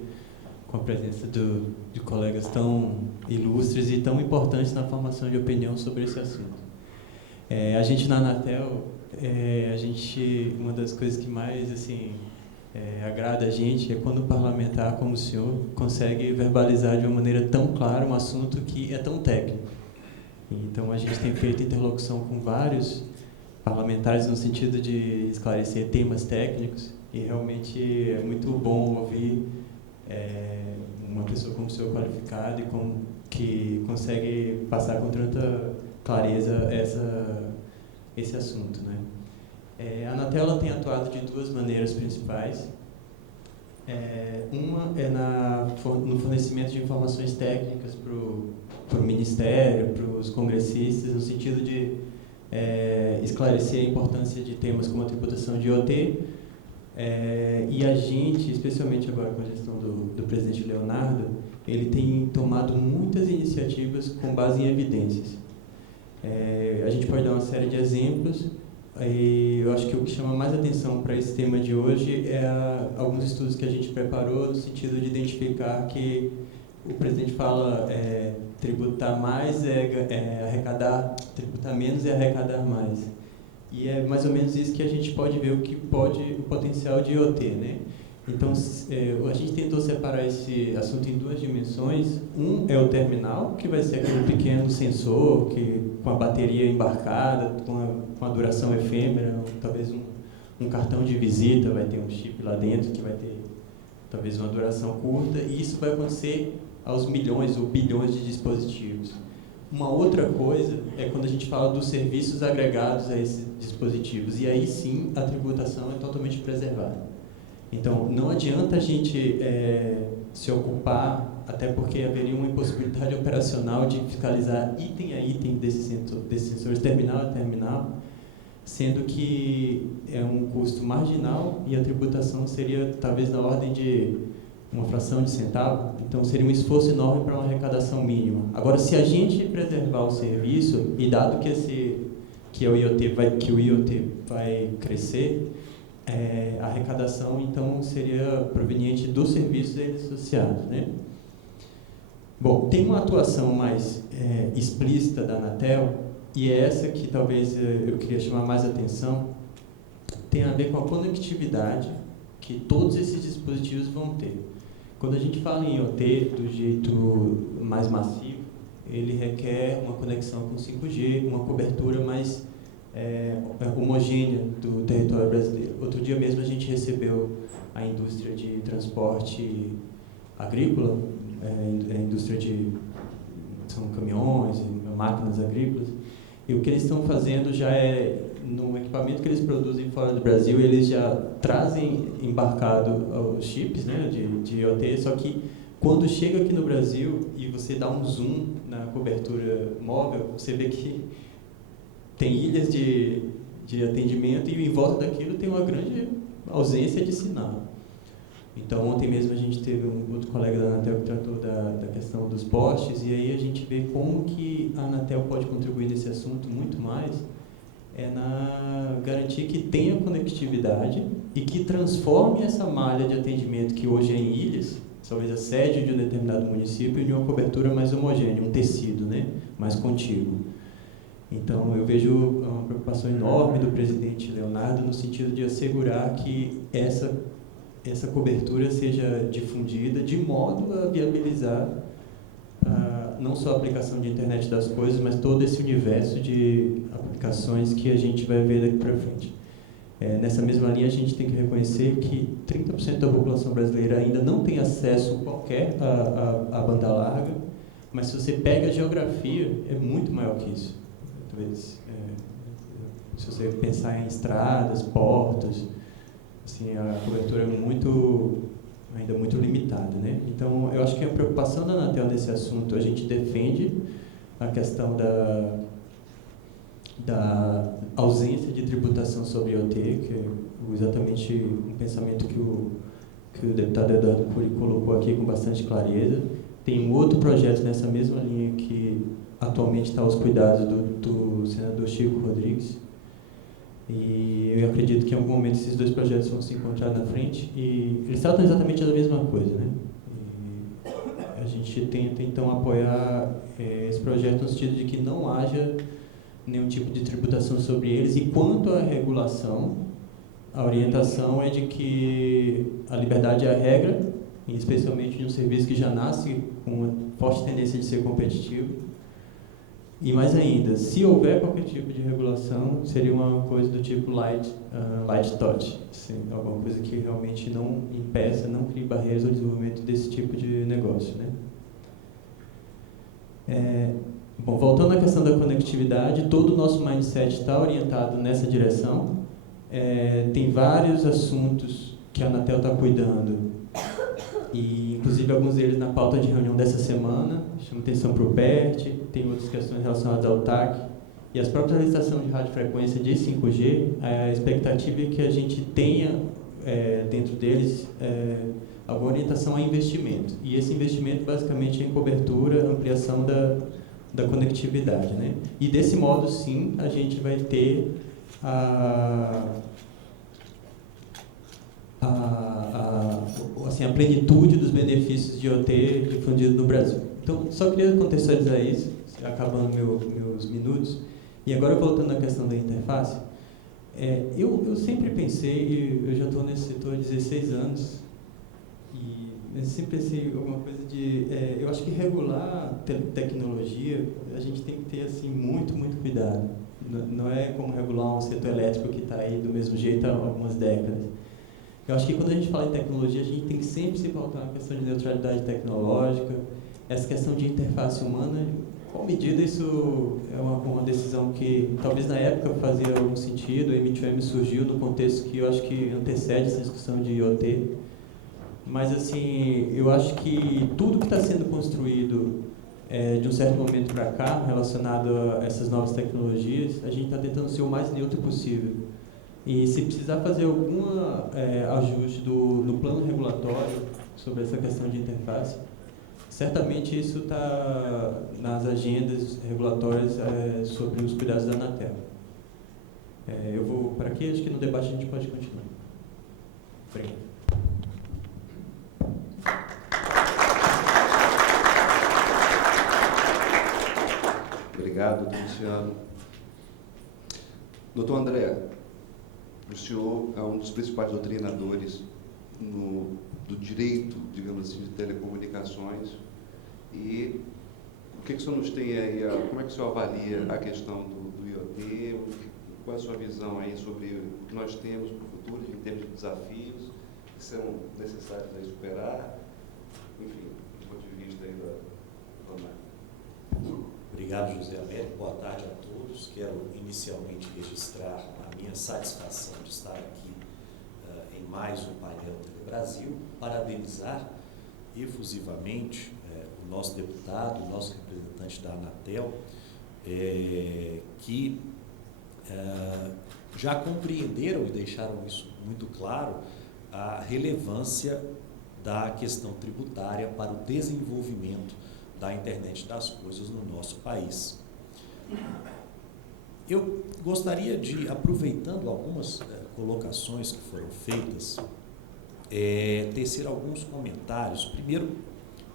com a presença de colegas tão ilustres e tão importantes na formação de opinião sobre esse assunto. A gente na Anatel, uma das coisas que mais assim, agrada a gente é quando um parlamentar como o senhor consegue verbalizar de uma maneira tão clara um assunto que é tão técnico. Então, a gente tem feito interlocução com vários parlamentares no sentido de esclarecer temas técnicos e realmente é muito bom ouvir uma pessoa como o senhor qualificado e que consegue passar com tanta clareza esse assunto, né? A Anatel ela tem atuado de duas maneiras principais. Uma é no fornecimento de informações técnicas para o Ministério, para os congressistas, no sentido de esclarecer a importância de temas como a tributação de IoT. E a gente, especialmente agora com a gestão do presidente Leonardo, ele tem tomado muitas iniciativas com base em evidências. A gente pode dar uma série de exemplos. Eu acho que o que chama mais atenção para esse tema de hoje é alguns estudos que a gente preparou no sentido de identificar que o presidente fala tributar mais tributar menos é arrecadar mais. E é mais ou menos isso que a gente pode ver o potencial de IoT, né? Então, a gente tentou separar esse assunto em duas dimensões. Um é o terminal, que vai ser aquele pequeno sensor com a bateria embarcada, com a duração efêmera, talvez um cartão de visita, vai ter um chip lá dentro que vai ter talvez uma duração curta, e isso vai acontecer aos milhões ou bilhões de dispositivos. Uma outra coisa é quando a gente fala dos serviços agregados a esses dispositivos, e aí sim a tributação é totalmente preservada. Então, não adianta a gente se ocupar, até porque haveria uma impossibilidade operacional de fiscalizar item a item desses sensores, terminal a terminal, sendo que é um custo marginal e a tributação seria talvez na ordem de uma fração de centavo, então seria um esforço enorme para uma arrecadação mínima. Agora, se a gente preservar o serviço, e dado que o IoT vai crescer, a arrecadação, então, seria proveniente dos serviços associados, né? Bom, tem uma atuação mais explícita da Anatel, e é essa que talvez eu queria chamar mais atenção, tem a ver com a conectividade que todos esses dispositivos vão ter. Quando a gente fala em IoT do jeito mais massivo, ele requer uma conexão com 5G, uma cobertura mais homogênea do território brasileiro. Outro dia mesmo a gente recebeu a indústria de transporte agrícola, a indústria são caminhões, máquinas agrícolas, e o que eles estão fazendo já no equipamento que eles produzem fora do Brasil, eles já trazem embarcado os chips, né, de IoT, só que quando chega aqui no Brasil e você dá um zoom na cobertura móvel, você vê que tem ilhas de atendimento e em volta daquilo tem uma grande ausência de sinal. Então, ontem mesmo a gente teve um outro colega da Anatel que tratou da questão dos postes, e aí a gente vê como que a Anatel pode contribuir nesse assunto muito mais, na garantia que tenha conectividade e que transforme essa malha de atendimento que hoje é em ilhas, talvez a sede de um determinado município, em uma cobertura mais homogênea, um tecido, né, mais contíguo. Então, eu vejo uma preocupação enorme do presidente Leonardo no sentido de assegurar que essa cobertura seja difundida de modo a viabilizar não só a aplicação de internet das coisas, mas todo esse universo de aplicações que a gente vai ver daqui para frente. Nessa mesma linha, a gente tem que reconhecer que 30% da população brasileira ainda não tem acesso qualquer à banda larga, mas se você pega a geografia, é muito maior que isso. Talvez Se você pensar em estradas, portos, assim, a cobertura é ainda muito limitada, né? Então, eu acho que a preocupação da Anatel nesse assunto, a gente defende a questão da ausência de tributação sobre IoT, que é exatamente um pensamento que o deputado Eduardo Cury colocou aqui com bastante clareza. Tem um outro projeto nessa mesma linha que atualmente está aos cuidados do senador Chico Rodrigues, e eu acredito que em algum momento esses dois projetos vão se encontrar na frente, e eles tratam exatamente da mesma coisa, né? E a gente tenta, então, apoiar esse projeto no sentido de que não haja nenhum tipo de tributação sobre eles, e quanto à regulação, a orientação é de que a liberdade é a regra, e especialmente de um serviço que já nasce com uma forte tendência de ser competitivo. E mais ainda, se houver qualquer tipo de regulação, seria uma coisa do tipo light touch, assim, alguma coisa que realmente não impeça, não crie barreiras ao desenvolvimento desse tipo de negócio, né? Bom, voltando à questão da conectividade, todo o nosso mindset está orientado nessa direção. Tem vários assuntos que a Anatel está cuidando, e inclusive alguns deles na pauta de reunião dessa semana. Chama atenção para o PERT, tem outras questões relacionadas ao TAC, e as próprias licitações de radiofrequência de 5G, a expectativa é que a gente tenha dentro deles alguma orientação a investimento, e esse investimento basicamente é em cobertura, ampliação da conectividade, né? E desse modo, sim, a gente vai ter assim, a plenitude dos benefícios de IoT difundido no Brasil. Então, só queria contextualizar isso, acabando meus minutos. E agora, voltando à questão da interface, eu sempre pensei, eu já estou nesse setor há 16 anos, e eu sempre pensei alguma coisa de... eu acho que regular tecnologia, a gente tem que ter assim, muito cuidado. Não é como regular um setor elétrico que está aí do mesmo jeito há algumas décadas. Eu acho que quando a gente fala em tecnologia, a gente tem que sempre se pautar na questão de neutralidade tecnológica, essa questão de interface humana. Qual medida isso é uma decisão que talvez na época fazia algum sentido, o M2M surgiu no contexto que eu acho que antecede essa discussão de IoT. Mas, assim, eu acho que tudo que está sendo construído de um certo momento para cá, relacionado a essas novas tecnologias, a gente está tentando ser o mais neutro possível. E se precisar fazer algum ajuste no plano regulatório sobre essa questão de interface, certamente isso está nas agendas regulatórias sobre os cuidados da Anatel. Eu vou para aqui, acho que no debate a gente pode continuar. Obrigado. Obrigado, doutor Luciano. Doutor André, o senhor é um dos principais doutrinadores do direito, digamos assim, de telecomunicações. E o que o senhor nos tem aí, como é que o senhor avalia a questão do IoT? Qual é a sua visão aí sobre o que nós temos para o futuro, em termos de desafios que são necessários aí superar? Enfim, do ponto de vista aí da ANAC. Obrigado, José Américo. Boa tarde a todos. Quero inicialmente registrar a minha satisfação de estar aqui em mais um painel Telebrasil, parabenizar efusivamente o nosso deputado, o nosso representante da Anatel, que já compreenderam e deixaram isso muito claro, a relevância da questão tributária para o desenvolvimento da internet das coisas no nosso país. Eu gostaria de, aproveitando algumas colocações que foram feitas, tecer alguns comentários. Primeiro,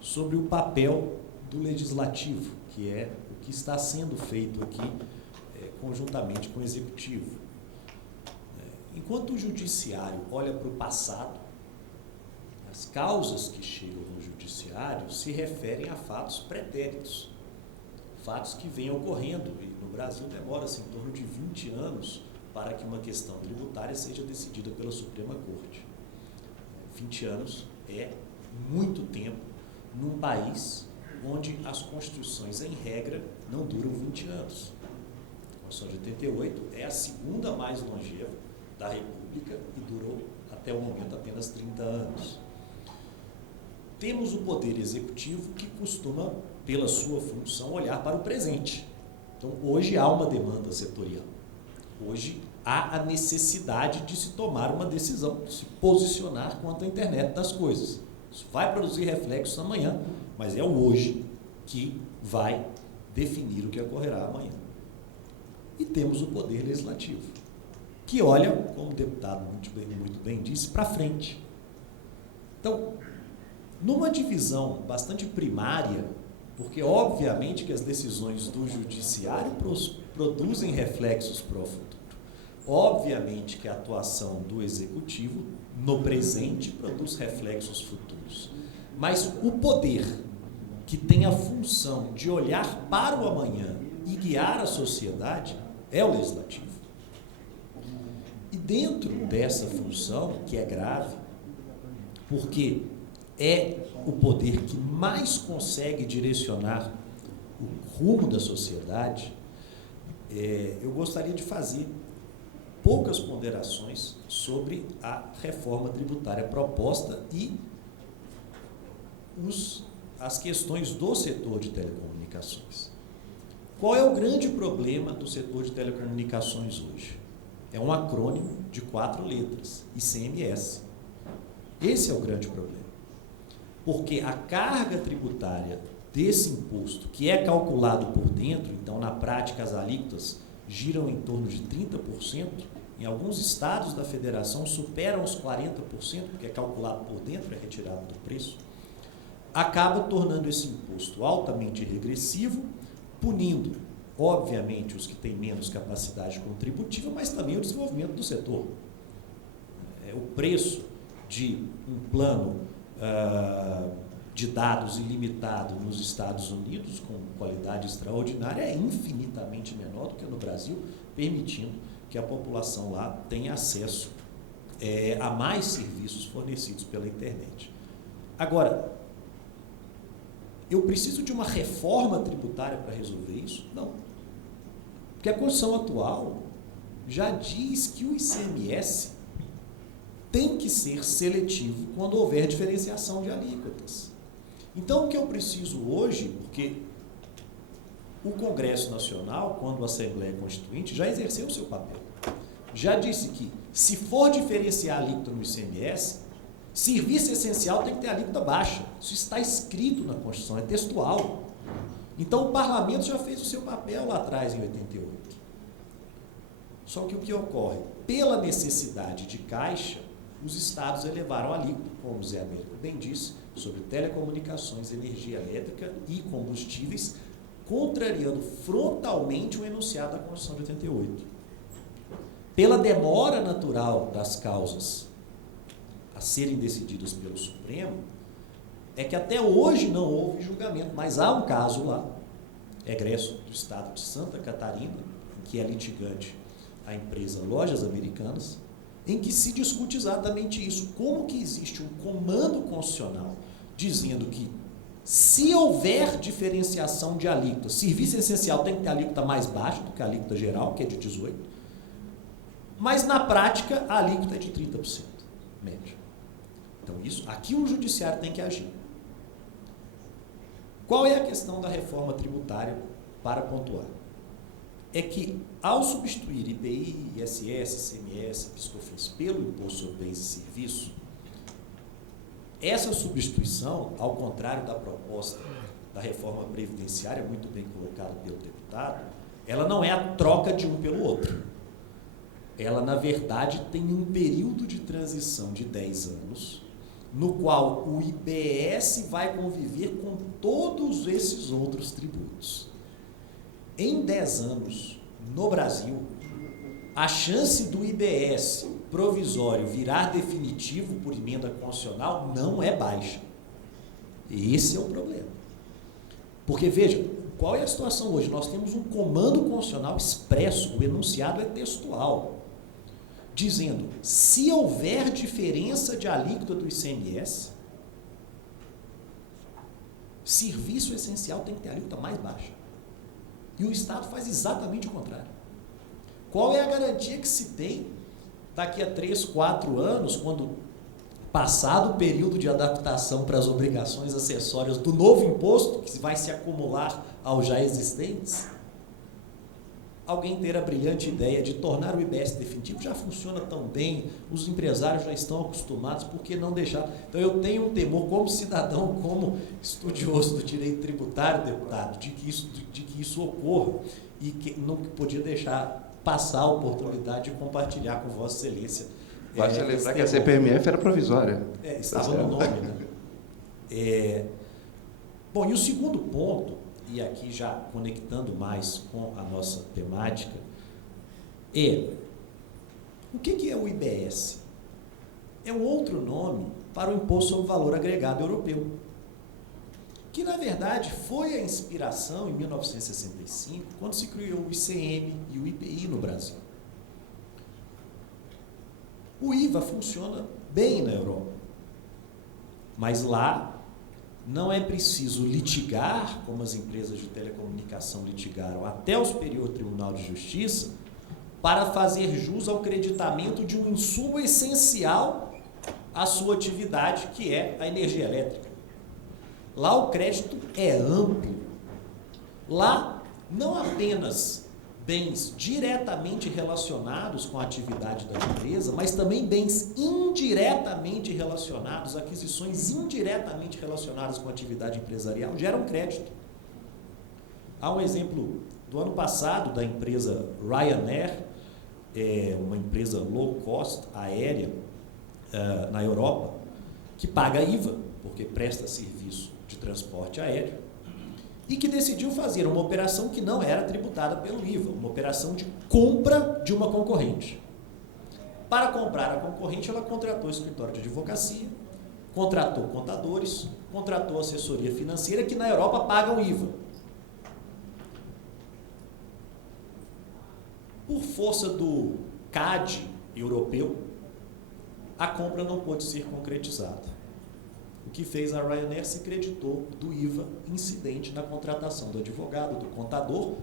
sobre o papel do legislativo, que é o que está sendo feito aqui conjuntamente com o executivo. Enquanto o judiciário olha para o passado, as causas que chegam no judiciário se referem a fatos pretéritos, fatos que vêm ocorrendo, e no Brasil demora-se em torno de 20 anos para que uma questão tributária seja decidida pela Suprema Corte. 20 anos é muito tempo num país onde as constituições, em regra, não duram 20 anos. A Constituição de 88 é a segunda mais longeva da República e durou até o momento apenas 30 anos. Temos o Poder Executivo que costuma, pela sua função, olhar para o presente. Então, hoje há uma demanda setorial. Hoje há a necessidade de se tomar uma decisão, de se posicionar quanto à internet das coisas. Isso vai produzir reflexos amanhã, mas é o hoje que vai definir o que ocorrerá amanhã. E temos o Poder Legislativo, que olha, como o deputado muito bem disse, para frente. Então, numa divisão bastante primária, porque obviamente que as decisões do Judiciário produzem reflexos para o futuro. Obviamente que a atuação do Executivo, no presente, produz reflexos futuros. Mas o poder que tem a função de olhar para o amanhã e guiar a sociedade é o Legislativo. E dentro dessa função, que é grave, porque é o poder que mais consegue direcionar o rumo da sociedade, eu gostaria de fazer poucas ponderações sobre a reforma tributária proposta e as questões do setor de telecomunicações. Qual é o grande problema do setor de telecomunicações hoje? É um acrônimo de 4 letras, ICMS. Esse é o grande problema. Porque a carga tributária desse imposto, que é calculado por dentro, então, na prática, as alíquotas giram em torno de 30%, em alguns estados da federação superam os 40%, porque é calculado por dentro, é retirado do preço, acaba tornando esse imposto altamente regressivo, punindo, obviamente, os que têm menos capacidade contributiva, mas também o desenvolvimento do setor. O preço de um plano de dados ilimitado nos Estados Unidos, com qualidade extraordinária, é infinitamente menor do que no Brasil, permitindo que a população lá tenha acesso a mais serviços fornecidos pela internet. Agora, eu preciso de uma reforma tributária para resolver isso? Não. Porque a Constituição atual já diz que o ICMS tem que ser seletivo quando houver diferenciação de alíquotas. Então, o que eu preciso hoje, porque o Congresso Nacional, quando a Assembleia Constituinte, já exerceu o seu papel. Já disse que, se for diferenciar a alíquota no ICMS, serviço essencial tem que ter alíquota baixa. Isso está escrito na Constituição, é textual. Então, o Parlamento já fez o seu papel lá atrás, em 88. Só que o que ocorre? Pela necessidade de caixa, os estados elevaram a alíquota, como o Zé Américo bem disse, sobre telecomunicações, energia elétrica e combustíveis, contrariando frontalmente o enunciado da Constituição de 88. Pela demora natural das causas a serem decididas pelo Supremo, é que até hoje não houve julgamento, mas há um caso lá, egresso do estado de Santa Catarina, em que é litigante a empresa Lojas Americanas, em que se discute exatamente isso, como que existe um comando constitucional dizendo que, se houver diferenciação de alíquota, serviço essencial tem que ter alíquota mais baixa do que a alíquota geral, que é de 18%, mas na prática a alíquota é de 30%, média. Então, aqui o judiciário tem que agir. Qual é a questão da reforma tributária para pontuar? É que, ao substituir IPI, ISS, ICMS, PIS/COFINS pelo Imposto sobre Bens e Serviços, essa substituição, ao contrário da proposta da reforma previdenciária, muito bem colocada pelo deputado, ela não é a troca de um pelo outro. Ela, na verdade, tem um período de transição de 10 anos, no qual o IBS vai conviver com todos esses outros tributos. Em 10 anos, no Brasil, a chance do IBS provisório virar definitivo por emenda constitucional não é baixa. Esse é o problema. Porque, veja, qual é a situação hoje? Nós temos um comando constitucional expresso, o enunciado é textual, dizendo, se houver diferença de alíquota do ICMS, serviço essencial tem que ter alíquota mais baixa. E o Estado faz exatamente o contrário. Qual é a garantia que se tem daqui a 3, 4 anos, quando passado o período de adaptação para as obrigações acessórias do novo imposto, que vai se acumular aos já existentes, alguém ter a brilhante ideia de tornar o IBS definitivo? Já funciona tão bem, os empresários já estão acostumados, por que não deixar? Então eu tenho um temor como cidadão, como estudioso do direito tributário, deputado, de que isso ocorra e que não podia deixar passar a oportunidade de compartilhar com Vossa Excelência. Basta lembrar que a CPMF era provisória. Estava no nome, né? Bom, e o segundo ponto, e aqui já conectando mais com a nossa temática, o que é o IBS? É um outro nome para o Imposto sobre Valor Agregado Europeu, que na verdade foi a inspiração em 1965, quando se criou o ICM e o IPI no Brasil. O IVA funciona bem na Europa, mas lá não é preciso litigar, como as empresas de telecomunicação litigaram até o Superior Tribunal de Justiça, para fazer jus ao creditamento de um insumo essencial à sua atividade, que é a energia elétrica. Lá o crédito é amplo. Lá não apenas bens diretamente relacionados com a atividade da empresa, mas também bens indiretamente relacionados, aquisições indiretamente relacionadas com a atividade empresarial, geram crédito. Há um exemplo do ano passado da empresa Ryanair, uma empresa low cost aérea na Europa, que paga IVA, porque presta serviço de transporte aéreo, e que decidiu fazer uma operação que não era tributada pelo IVA, uma operação de compra de uma concorrente. Para comprar a concorrente, ela contratou escritório de advocacia, contratou contadores, contratou assessoria financeira, que na Europa pagam IVA. Por força do CAD europeu, a compra não pôde ser concretizada. O que fez a Ryanair se creditou do IVA incidente na contratação do advogado, do contador,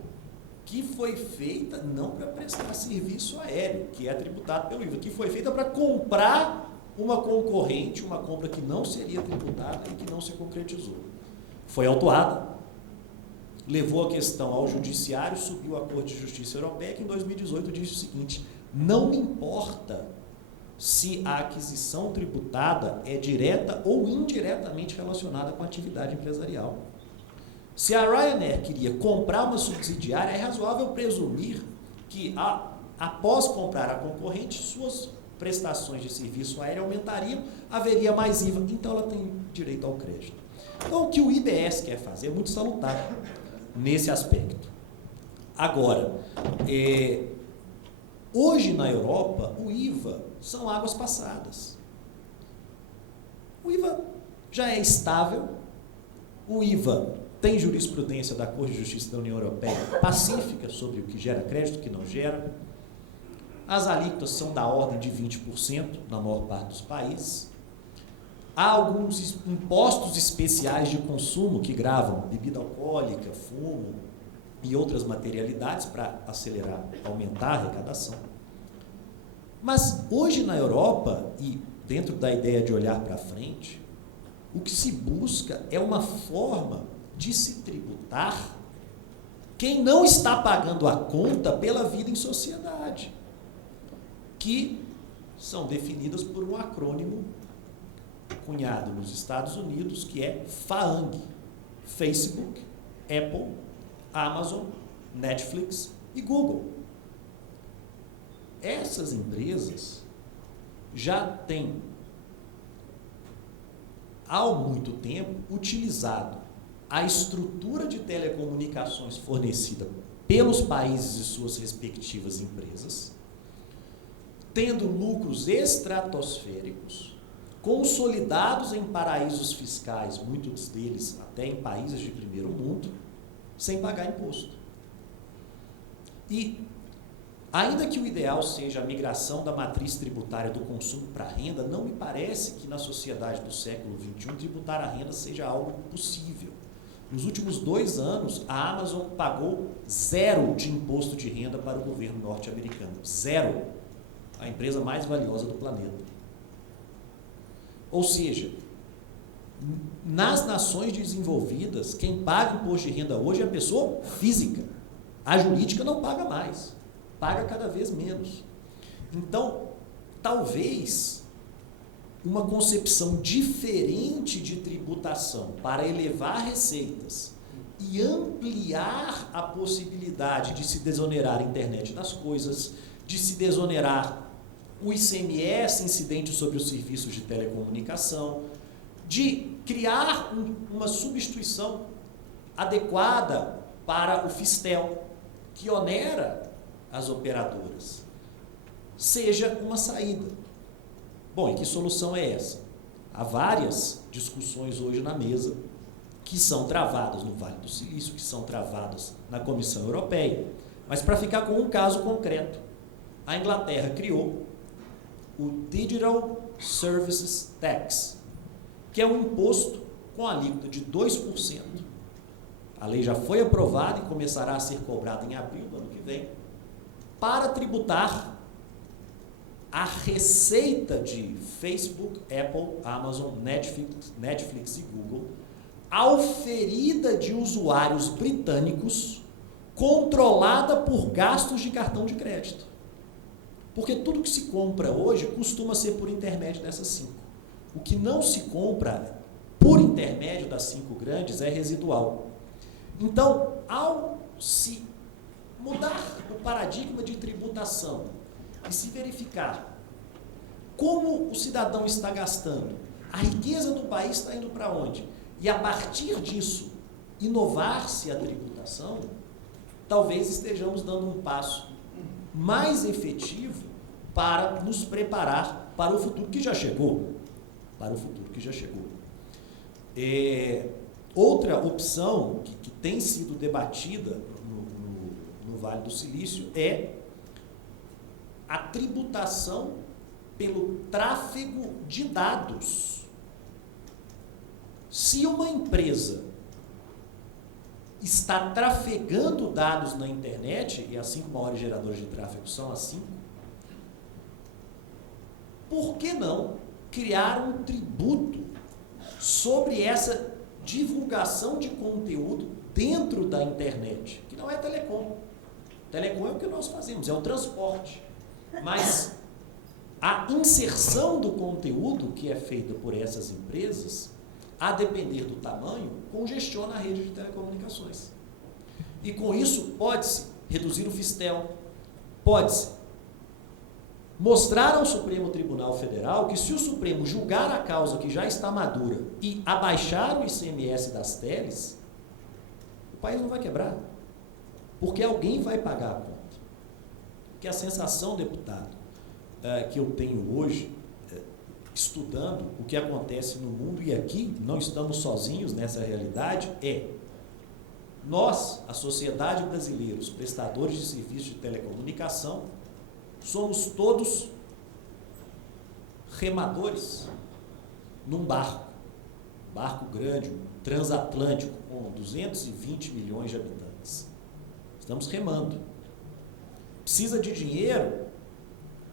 que foi feita não para prestar serviço aéreo, que é tributado pelo IVA, que foi feita para comprar uma concorrente, uma compra que não seria tributada e que não se concretizou. Foi autuada, levou a questão ao judiciário, subiu à Corte de Justiça Europeia, que em 2018 disse o seguinte: não me importa se a aquisição tributada é direta ou indiretamente relacionada com a atividade empresarial. Se a Ryanair queria comprar uma subsidiária, é razoável presumir que, após comprar a concorrente, suas prestações de serviço aéreo aumentariam, haveria mais IVA, então ela tem direito ao crédito. Então, o que o IBS quer fazer é muito salutar nesse aspecto. Agora, hoje na Europa, o IVA são águas passadas. O IVA já é estável, o IVA tem jurisprudência da Corte de Justiça da União Europeia pacífica sobre o que gera crédito e o que não gera. As alíquotas são da ordem de 20% na maior parte dos países. Há alguns impostos especiais de consumo que gravam bebida alcoólica, fumo e outras materialidades para acelerar, aumentar a arrecadação. Mas hoje na Europa, e dentro da ideia de olhar para frente, o que se busca é uma forma de se tributar quem não está pagando a conta pela vida em sociedade, que são definidas por um acrônimo cunhado nos Estados Unidos, que é FAANG: Facebook, Apple, Amazon, Netflix e Google. Essas empresas já têm, há muito tempo, utilizado a estrutura de telecomunicações fornecida pelos países e suas respectivas empresas, tendo lucros estratosféricos, consolidados em paraísos fiscais, muitos deles até em países de primeiro mundo, sem pagar imposto. E ainda que o ideal seja a migração da matriz tributária do consumo para a renda, não me parece que na sociedade do século XXI tributar a renda seja algo possível. Nos últimos 2 anos, a Amazon pagou 0 de imposto de renda para o governo norte-americano. 0. A empresa mais valiosa do planeta. Ou seja, nas nações desenvolvidas, quem paga imposto de renda hoje é a pessoa física. A jurídica não paga mais. Paga cada vez menos. Então, talvez uma concepção diferente de tributação para elevar receitas e ampliar a possibilidade de se desonerar a internet das coisas, de se desonerar o ICMS incidente sobre os serviços de telecomunicação, de criar uma substituição adequada para o Fistel, que onera as operadoras, seja uma saída. Bom, e que solução é essa? Há várias discussões hoje na mesa que são travadas no Vale do Silício, que são travadas na Comissão Europeia. Mas para ficar com um caso concreto, a Inglaterra criou o Digital Services Tax, que é um imposto com alíquota de 2%. A lei já foi aprovada e começará a ser cobrada em abril do ano que vem, para tributar a receita de Facebook, Apple, Amazon, Netflix e Google, auferida de usuários britânicos, controlada por gastos de cartão de crédito. Porque tudo que se compra hoje costuma ser por intermédio dessas 5. O que não se compra por intermédio das 5 grandes é residual. Então, ao se mudar o paradigma de tributação e se verificar como o cidadão está gastando, a riqueza do país está indo para onde? E a partir disso, inovar-se a tributação, talvez estejamos dando um passo mais efetivo para nos preparar para o futuro que já chegou. Para o futuro que já chegou. Outra opção que tem sido debatida no Vale do Silício é a tributação pelo tráfego de dados. Se uma empresa está trafegando dados na internet, e as 5 maiores geradoras de tráfego são as 5, por que não criar um tributo sobre essa divulgação de conteúdo dentro da internet, que não é telecom. Telecom é o que nós fazemos, é o transporte. Mas a inserção do conteúdo que é feita por essas empresas, a depender do tamanho, congestiona a rede de telecomunicações. E com isso pode-se reduzir o Fistel, pode-se mostrar ao Supremo Tribunal Federal que, se o Supremo julgar a causa que já está madura e abaixar o ICMS das teles, o país não vai quebrar, porque alguém vai pagar a conta. Porque a sensação, deputado, que eu tenho hoje, estudando o que acontece no mundo, e aqui não estamos sozinhos nessa realidade, nós, a sociedade brasileira, os prestadores de serviços de telecomunicação, somos todos remadores num barco grande, um transatlântico com 220 milhões de habitantes. Estamos remando. Precisa de dinheiro,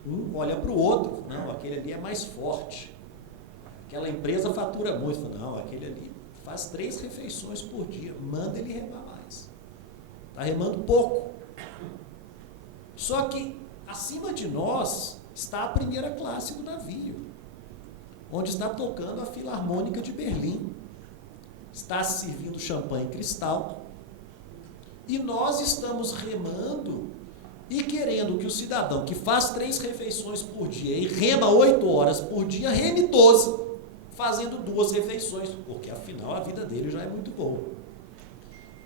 um olha para o outro, não, aquele ali é mais forte. Aquela empresa fatura muito, não, aquele ali faz 3 refeições por dia, manda ele remar mais. Está remando pouco. Só que acima de nós está a primeira classe do navio, onde está tocando a Filarmônica de Berlim, está se servindo champanhe cristal, e nós estamos remando e querendo que o cidadão que faz 3 refeições por dia e rema 8 horas por dia, reme 12, fazendo 2 refeições, porque afinal a vida dele já é muito boa.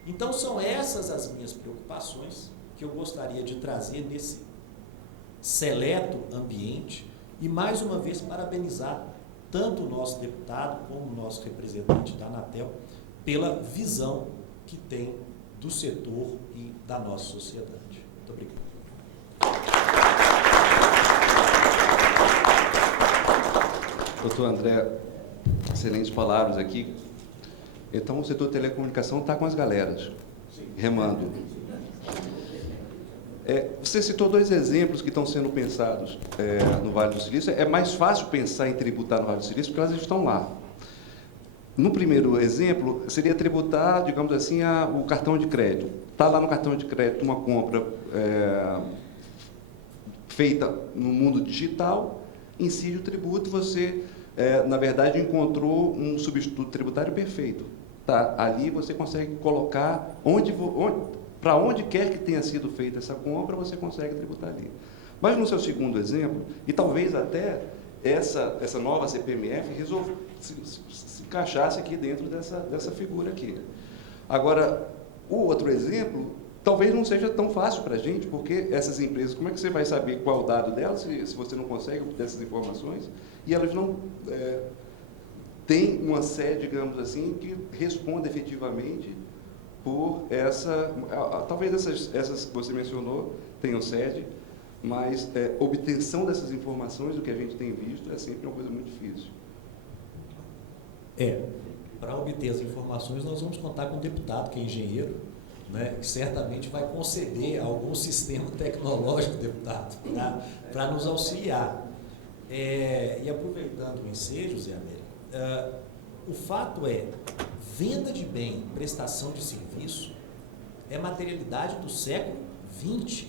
Então são essas as minhas preocupações que eu gostaria de trazer nesse seleto ambiente, e mais uma vez parabenizar tanto o nosso deputado como o nosso representante da Anatel pela visão que tem do setor e da nossa sociedade. Muito obrigado. Doutor André, excelentes palavras aqui. Então, o setor de telecomunicação está com as galeras, remando. Você citou 2 exemplos que estão sendo pensados no Vale do Silício. É mais fácil pensar em tributar no Vale do Silício porque elas estão lá. No primeiro exemplo, seria tributar, digamos assim, o cartão de crédito. Está lá no cartão de crédito uma compra feita no mundo digital, incide o tributo, você, na verdade, encontrou um substituto tributário perfeito. Tá? Ali você consegue colocar para onde quer que tenha sido feita essa compra, você consegue tributar ali. Mas no seu segundo exemplo, e talvez até essa nova CPMF se encaixasse aqui dentro dessa figura aqui. Agora, o outro exemplo, talvez não seja tão fácil para a gente, porque essas empresas, como é que você vai saber qual é o dado delas, se você não consegue obter essas informações, e elas não têm uma sede, digamos assim, que responda efetivamente por talvez essas que você mencionou tenham sede, mas obtenção dessas informações, o que a gente tem visto, é sempre uma coisa muito difícil. Para obter as informações, nós vamos contar com um deputado que é engenheiro, né, que certamente vai conceder algum sistema tecnológico, deputado, para nos auxiliar. E aproveitando o ensejo, Zé Américo, o fato venda de bem, prestação de serviço, é materialidade do século XX.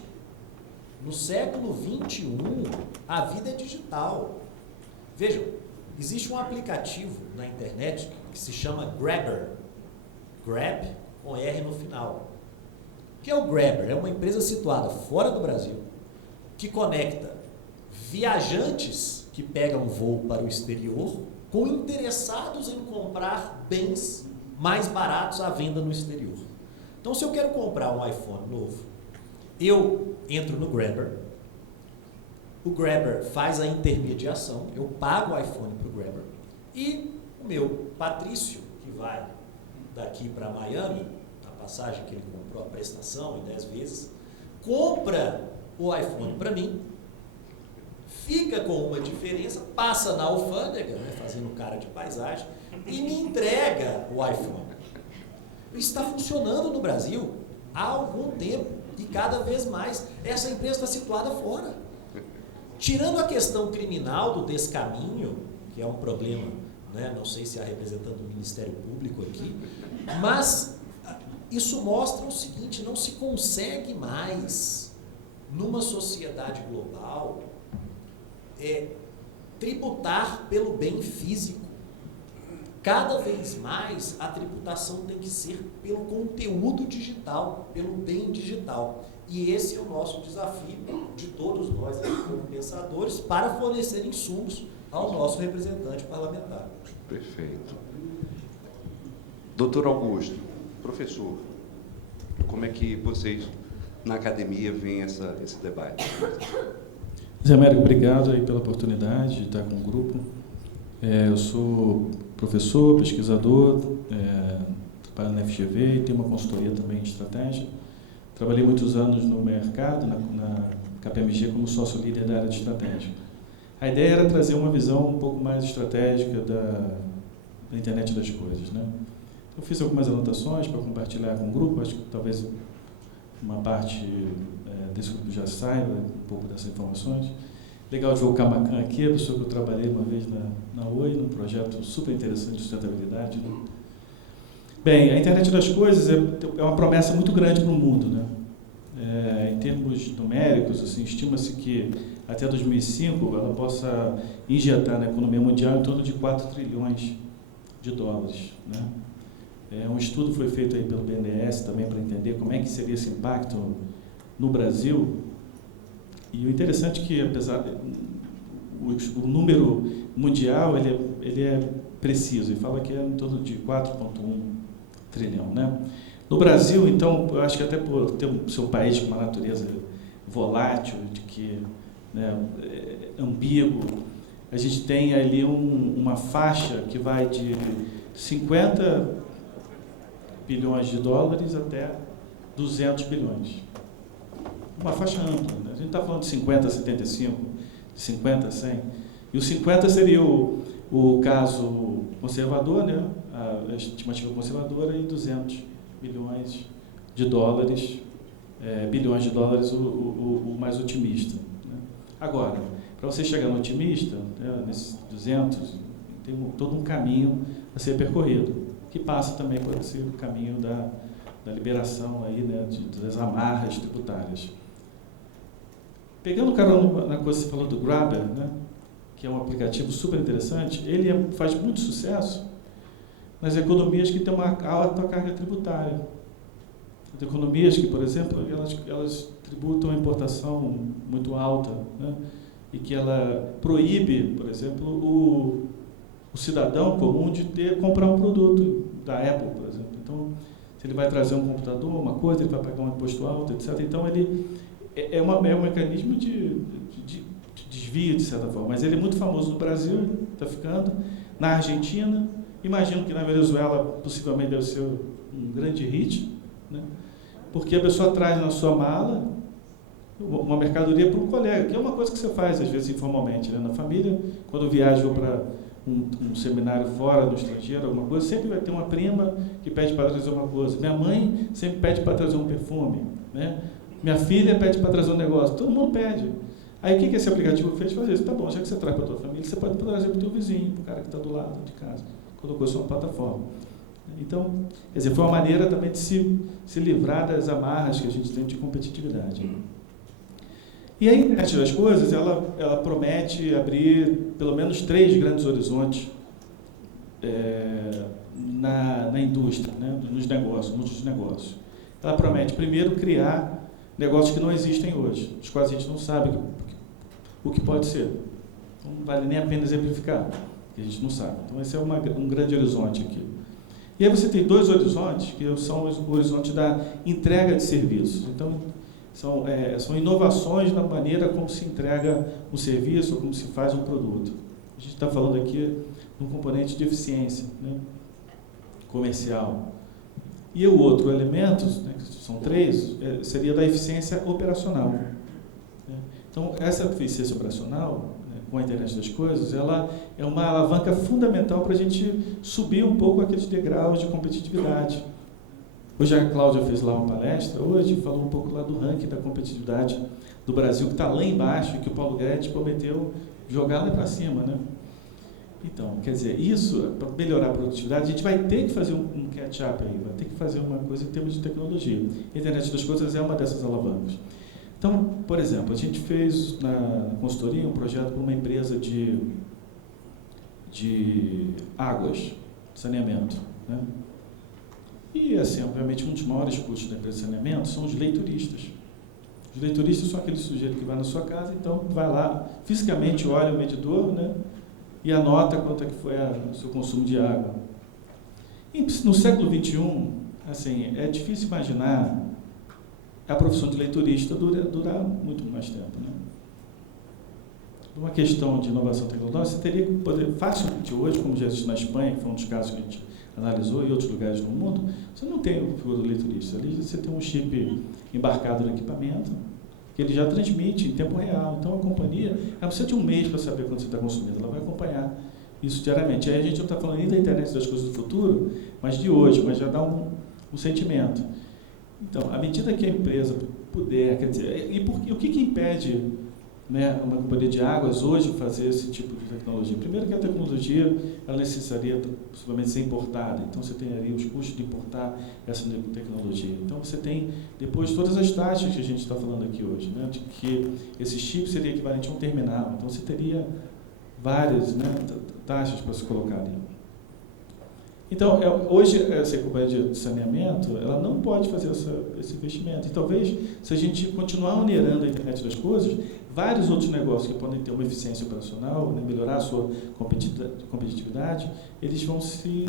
No século XXI, a vida é digital. Vejam, existe um aplicativo na internet que se chama Grabber. Grab com R no final. O que é o Grabber? É uma empresa situada fora do Brasil que conecta viajantes que pegam voo para o exterior com interessados em comprar bens mais baratos à venda no exterior. Então, se eu quero comprar um iPhone novo, eu entro no Grabber, o Grabber faz a intermediação, eu pago o iPhone para o Grabber e o meu Patrício, que vai daqui para Miami, a passagem que ele comprou, a prestação em 10 vezes, compra o iPhone para mim, fica com uma diferença, passa na alfândega, né, fazendo cara de paisagem, e me entrega o iPhone. Isso está funcionando no Brasil há algum tempo e cada vez mais. Essa empresa está situada fora. Tirando a questão criminal do descaminho, que é um problema, né, não sei se há representante do Ministério Público aqui, mas isso mostra o seguinte: não se consegue mais, numa sociedade global, tributar pelo bem físico. Cada vez mais a tributação tem que ser pelo conteúdo digital, pelo bem digital. E esse é o nosso desafio de todos nós, como pensadores, para fornecer insumos ao nosso representante parlamentar. Perfeito. Doutor Augusto, professor, como é que vocês, na academia, veem esse debate? Zé Américo, obrigado aí pela oportunidade de estar com o grupo. Eu sou professor, pesquisador, trabalho na FGV e tenho uma consultoria também de estratégia. Trabalhei muitos anos no mercado, na KPMG, como sócio líder da área de estratégia. A ideia era trazer uma visão um pouco mais estratégica da internet das coisas, né? Eu fiz algumas anotações para compartilhar com o grupo, acho que talvez uma parte desse grupo já saiba um pouco dessas informações. Legal de ver o Camacan aqui, a pessoa que eu trabalhei uma vez na Oi, num projeto super interessante de sustentabilidade, né? Bem, a internet das coisas é uma promessa muito grande para o mundo, né? Em termos numéricos, assim, estima-se que até 2005 ela possa injetar na economia mundial em torno de 4 trilhões de dólares, né? Um estudo foi feito aí pelo BNDES também para entender como é que seria esse impacto no Brasil. E o interessante é que, apesar o número mundial ele é preciso, e fala que é em torno de 4,1 trilhão, né? No Brasil, então, eu acho que até por ter o seu país com uma natureza volátil, de que, né, ambíguo, a gente tem ali uma faixa que vai de 50 bilhões de dólares até 200 bilhões. Uma faixa ampla, né? A gente está falando de 50 a 75, de 50 a 100. E o 50 seria o caso conservador, né? A estimativa conservadora, e 200 bilhões de dólares, bilhões de dólares o mais otimista. Né? Agora, para você chegar no otimista, né, nesses 200, tem todo um caminho a ser percorrido, que passa também por esse caminho da liberação aí, né, das amarras tributárias. Pegando o carona na coisa que você falou do Grabber, né, que é um aplicativo super interessante, ele faz muito sucesso nas economias que têm uma alta carga tributária. As economias que, por exemplo, elas tributam a importação muito alta, né, e que ela proíbe, por exemplo, o cidadão comum de comprar um produto da Apple, por exemplo. Então, se ele vai trazer um computador, uma coisa, ele vai pagar um imposto alto, etc. Então, ele é um mecanismo de desvio, de certa forma. Mas ele é muito famoso no Brasil, está ficando, na Argentina. Imagino que na Venezuela, possivelmente, deve ser um grande hit, né? Porque a pessoa traz na sua mala uma mercadoria para um colega, que é uma coisa que você faz, às vezes, informalmente, né? Na família, quando viaja para um seminário fora, no estrangeiro, alguma coisa, sempre vai ter uma prima que pede para trazer uma coisa. Minha mãe sempre pede para trazer um perfume, né? Minha filha pede para trazer um negócio. Todo mundo pede. Aí o que esse aplicativo fez? Fazer isso. Tá bom, já que você traz para a tua família, você pode trazer para o teu vizinho, para o cara que está do lado de casa. Colocou isso numa plataforma. Então, quer dizer, foi uma maneira também de se livrar das amarras que a gente tem de competitividade. E a internet das coisas, ela promete abrir pelo menos 3 grandes horizontes na indústria, né, nos negócios, muitos negócios. Ela promete, primeiro, criar negócios que não existem hoje, os quais a gente não sabe o que pode ser. Então, não vale nem a pena exemplificar, porque a gente não sabe. Então, esse é um grande horizonte aqui. E aí você tem 2 horizontes, que são o horizonte da entrega de serviços. Então, são inovações na maneira como se entrega um serviço ou como se faz um produto. A gente está falando aqui de um componente de eficiência, né, comercial. E o outro elemento, né, que são 3, seria da eficiência operacional. Né? Então, essa eficiência operacional, né, com a internet das coisas, ela é uma alavanca fundamental para a gente subir um pouco aqueles degraus de competitividade. Hoje a Cláudia fez lá uma palestra, falou um pouco lá do ranking da competitividade do Brasil, que está lá embaixo e que o Paulo Guedes prometeu jogar lá para cima, né? Então, quer dizer, isso, para melhorar a produtividade, a gente vai ter que fazer um catch-up aí, vai ter que fazer uma coisa em termos de tecnologia. A internet das coisas é uma dessas alavancas. Então, por exemplo, a gente fez na consultoria um projeto para uma empresa de águas, saneamento, né? E, assim, obviamente, um dos maiores custos da empresa de saneamento são os leituristas. Os leituristas são aquele sujeito que vai na sua casa, então vai lá, fisicamente olha o medidor, né, e anota quanto é que foi o seu consumo de água. E no século XXI, assim, é difícil imaginar a profissão de leiturista durar muito mais tempo, né? Uma questão de inovação tecnológica, você teria que poder, facilmente hoje, como já existe na Espanha, que foi um dos casos que a gente analisou, e outros lugares no mundo, você não tem o figura do leiturista. Ali você tem um chip embarcado no equipamento, que ele já transmite em tempo real. Então, a companhia, ela não precisa de um mês para saber quando você está consumindo, ela vai acompanhar isso diariamente. Aí a gente não está falando nem da internet das coisas do futuro, mas de hoje, mas já dá um sentimento. Então, à medida que a empresa puder, quer dizer, o que impede, né, uma companhia de águas hoje fazer esse tipo de tecnologia? Primeiro que a tecnologia ela necessitaria possivelmente ser importada, então você tem ali os custos de importar essa tecnologia. Então você tem depois todas as taxas que a gente está falando aqui hoje, né, de que esse chip seria equivalente a um terminal, então você teria várias, né, taxas para se colocar ali. Então, hoje, essa companhia de saneamento, ela não pode fazer esse investimento. E talvez, se a gente continuar onerando a internet das coisas, vários outros negócios que podem ter uma eficiência operacional, né, melhorar a sua competitividade, eles vão ser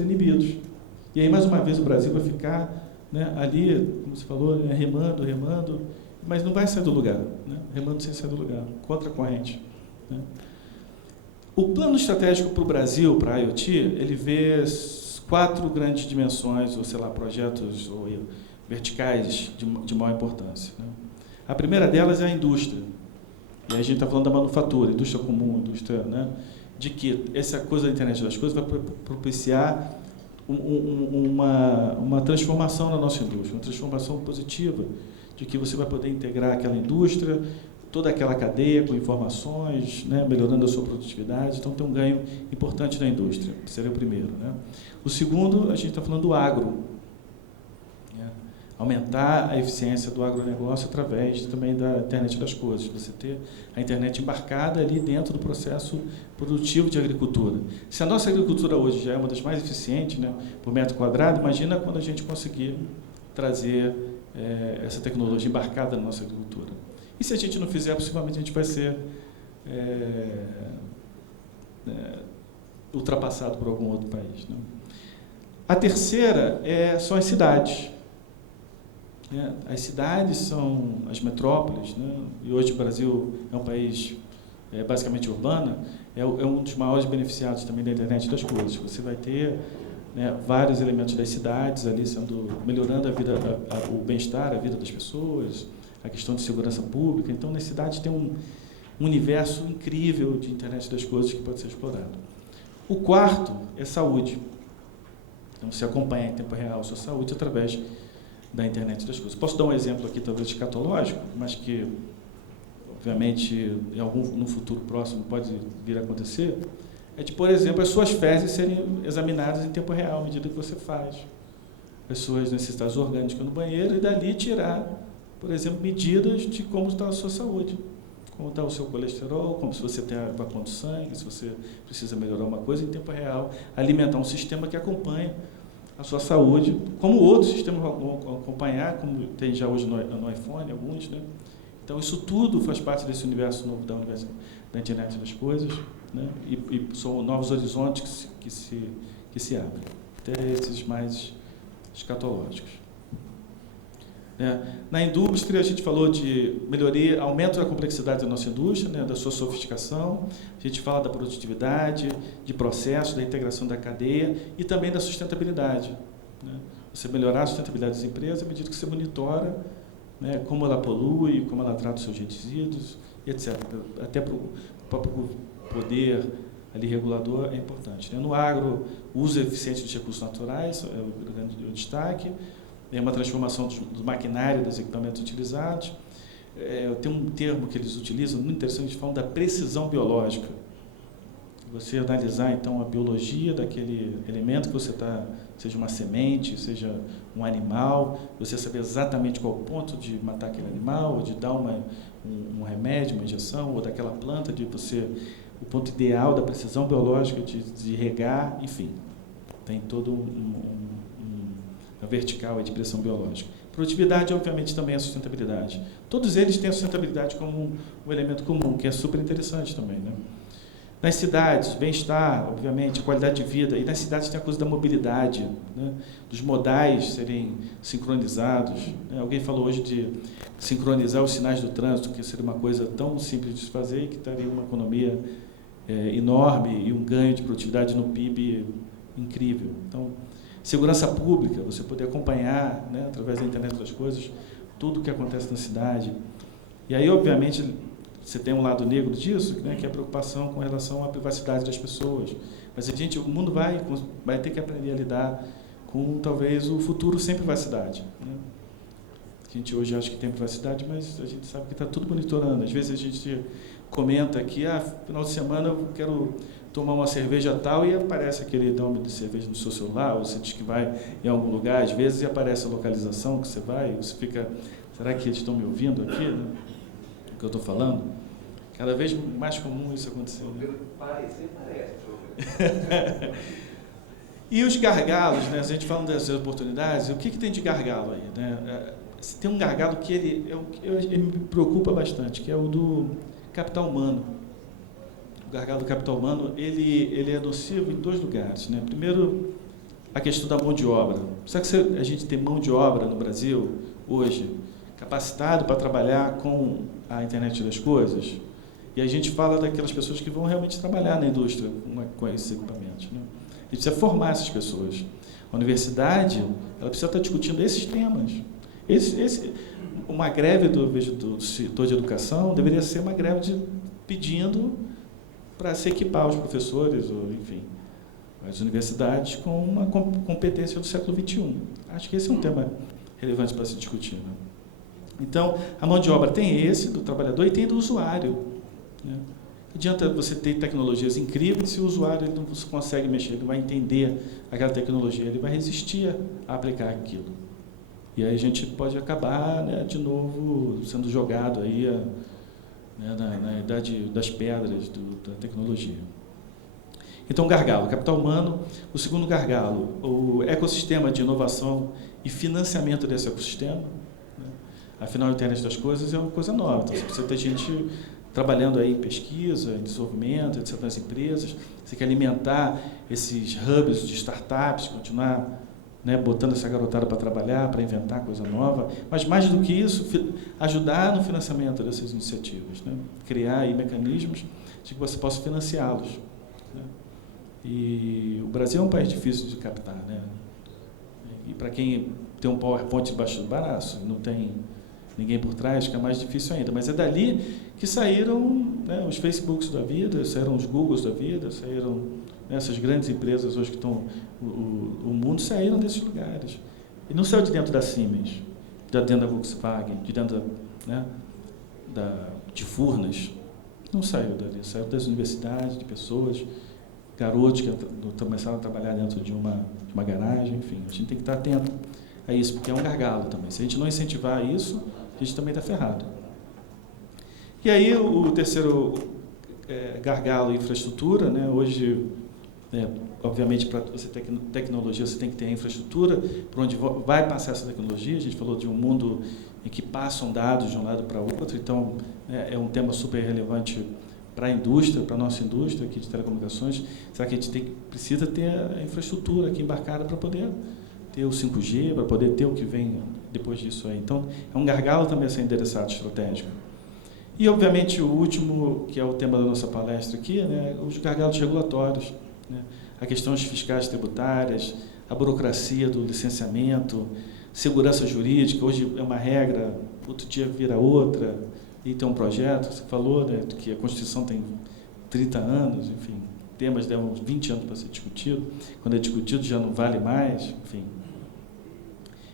inibidos. E aí, mais uma vez, o Brasil vai ficar, né, ali, como você falou, né, remando, mas não vai sair do lugar, né, remando sem sair do lugar, contra a corrente, né. O plano estratégico para o Brasil, para a IoT, ele vê 4 grandes dimensões, ou sei lá, projetos ou verticais de maior importância, né? A primeira delas é a indústria. e aí a gente está falando da manufatura, indústria comum, indústria, né, de que essa coisa da internet das coisas vai propiciar uma transformação na nossa indústria, uma transformação positiva, de que você vai poder integrar aquela indústria, toda aquela cadeia com informações, né, melhorando a sua produtividade. Então, tem um ganho importante na indústria, que seria o primeiro. Né? O segundo, a gente está falando do agro. Né? Aumentar a eficiência do agronegócio através também da internet das coisas. Você ter a internet embarcada ali dentro do processo produtivo de agricultura. Se a nossa agricultura hoje já é uma das mais eficientes, né, por metro quadrado, imagina quando a gente conseguir trazer essa tecnologia embarcada na nossa agricultura. E se a gente não fizer, possivelmente a gente vai ser ultrapassado por algum outro país. Né? A terceira são as cidades. Né? As cidades são as metrópoles, né? E hoje o Brasil é um país basicamente urbano, é um dos maiores beneficiados também da internet das coisas. Você vai ter, né, vários elementos das cidades ali melhorando a vida, o bem-estar, a vida das pessoas, a questão de segurança pública. Então, nas cidades tem um universo incrível de internet das coisas que pode ser explorado. O quarto é saúde. Então, você acompanha em tempo real a sua saúde através da internet das coisas. Posso dar um exemplo aqui, talvez escatológico, mas que, obviamente, no futuro próximo pode vir a acontecer, é de, por exemplo, as suas fezes serem examinadas em tempo real, à medida que você faz as suas necessidades orgânicas no banheiro, e dali tirar, por exemplo, medidas de como está a sua saúde, como está o seu colesterol, como se você tem evacuação do sangue, se você precisa melhorar uma coisa em tempo real, alimentar um sistema que acompanha a sua saúde, como outros sistemas vão acompanhar, como tem já hoje no iPhone, alguns, né? Então, isso tudo faz parte desse universo novo da internet das coisas, né? E são novos horizontes que se abrem, até esses mais escatológicos. Na indústria, a gente falou de melhoria, aumento da complexidade da nossa indústria, né, da sua sofisticação, a gente fala da produtividade, de processos, da integração da cadeia e também da sustentabilidade. Né? Você melhorar a sustentabilidade das empresas à medida que você monitora, né, como ela polui, como ela trata os seus resíduos, etc. Até para o próprio poder ali regulador é importante. Né? No agro, o uso eficiente dos recursos naturais é o grande destaque. É uma transformação do maquinário, dos equipamentos utilizados. Tem um termo que eles utilizam, muito interessante, eles falam da precisão biológica. Você analisar, então, a biologia daquele elemento que você está, seja uma semente, seja um animal, você saber exatamente qual o ponto de matar aquele animal, ou de dar um remédio, uma injeção, ou daquela planta, o ponto ideal da precisão biológica de regar, enfim. Tem todo a vertical de pressão biológica. Produtividade, obviamente, também é a sustentabilidade. Todos eles têm a sustentabilidade como um elemento comum, que é super interessante também. Né? Nas cidades, bem-estar, obviamente, qualidade de vida. E nas cidades tem a coisa da mobilidade, né? Dos modais serem sincronizados. Né? Alguém falou hoje de sincronizar os sinais do trânsito, que seria uma coisa tão simples de se fazer e que traria uma economia enorme e um ganho de produtividade no PIB incrível. Então, segurança pública, você poder acompanhar, né, através da internet das coisas, tudo o que acontece na cidade. E aí, obviamente, você tem um lado negro disso, né, que é a preocupação com relação à privacidade das pessoas. Mas o mundo vai ter que aprender a lidar com, talvez, o futuro sem privacidade. Né? A gente hoje acha que tem privacidade, mas a gente sabe que está tudo monitorando. Às vezes a gente comenta aqui, final de semana eu quero tomar uma cerveja tal, e aparece aquele nome de cerveja no seu celular, ou você diz que vai em algum lugar, às vezes, e aparece a localização que você vai, e você fica, será que eles estão me ouvindo aqui, né? O que eu estou falando? Cada vez mais comum isso acontecer. Né? E os gargalos, né? A gente falando das oportunidades, o que tem de gargalo aí? Né? Tem um gargalo que ele me preocupa bastante, que é o do capital humano. O gargalo do capital humano, ele é nocivo em dois lugares. Né? Primeiro, a questão da mão de obra. Será que a gente tem mão de obra no Brasil, hoje, capacitado para trabalhar com a internet das coisas? E a gente fala daquelas pessoas que vão realmente trabalhar na indústria com esses equipamentos. Né? A gente precisa formar essas pessoas. A universidade, ela precisa estar discutindo esses temas. Uma greve do setor de educação deveria ser uma greve pedindo para se equipar os professores, ou, enfim, as universidades com uma competência do século XXI. Acho que esse é um tema relevante para se discutir, né? Então, a mão de obra tem esse, do trabalhador, e tem do usuário, né? Não adianta você ter tecnologias incríveis se o usuário ele não consegue mexer, ele vai entender aquela tecnologia, ele vai resistir a aplicar aquilo. E aí a gente pode acabar, né, de novo sendo jogado aí né, na idade das pedras da tecnologia. Então, gargalo, capital humano. O segundo gargalo, o ecossistema de inovação e financiamento desse ecossistema. Né? Afinal, a internet das coisas é uma coisa nova. Então, você precisa ter gente trabalhando aí em pesquisa, em desenvolvimento, etc., nas empresas. Você quer alimentar esses hubs de startups, continuar, né, botando essa garotada para trabalhar, para inventar coisa nova. Mas, mais do que isso, ajudar no financiamento dessas iniciativas. Né? Criar aí mecanismos de que você possa financiá-los. Né? E o Brasil é um país difícil de captar, né? E para quem tem um PowerPoint debaixo do braço, não tem ninguém por trás, que é mais difícil ainda. Mas é dali que saíram, né, os Facebooks da vida, saíram os Googles da vida, saíram, né, essas grandes empresas hoje que estão... O mundo saíram desses lugares. E não saiu de dentro da Siemens, de dentro da Volkswagen, de dentro de Furnas. Não saiu dali, saiu das universidades, de pessoas, garotos que começaram a trabalhar dentro de uma garagem, enfim. A gente tem que estar atento a isso, porque é um gargalo também. Se a gente não incentivar isso, a gente também está ferrado. E aí o terceiro gargalo, infraestrutura, né? Hoje, obviamente, para você ter tecnologia, você tem que ter a infraestrutura por onde vai passar essa tecnologia. A gente falou de um mundo em que passam dados de um lado para o outro, então é um tema super relevante para a indústria, para a nossa indústria aqui de telecomunicações. Será que a gente precisa ter a infraestrutura aqui embarcada para poder ter o 5G, para poder ter o que vem depois disso aí? Então, é um gargalo também a ser endereçado estratégico. E, obviamente, o último, que é o tema da nossa palestra aqui, né, os gargalos regulatórios, né, a questões fiscais tributárias, a burocracia do licenciamento, segurança jurídica. Hoje é uma regra, outro dia vira outra, e tem um projeto, você falou, né, que a Constituição tem 30 anos, enfim, temas levam 20 anos para ser discutido, quando é discutido já não vale mais, enfim.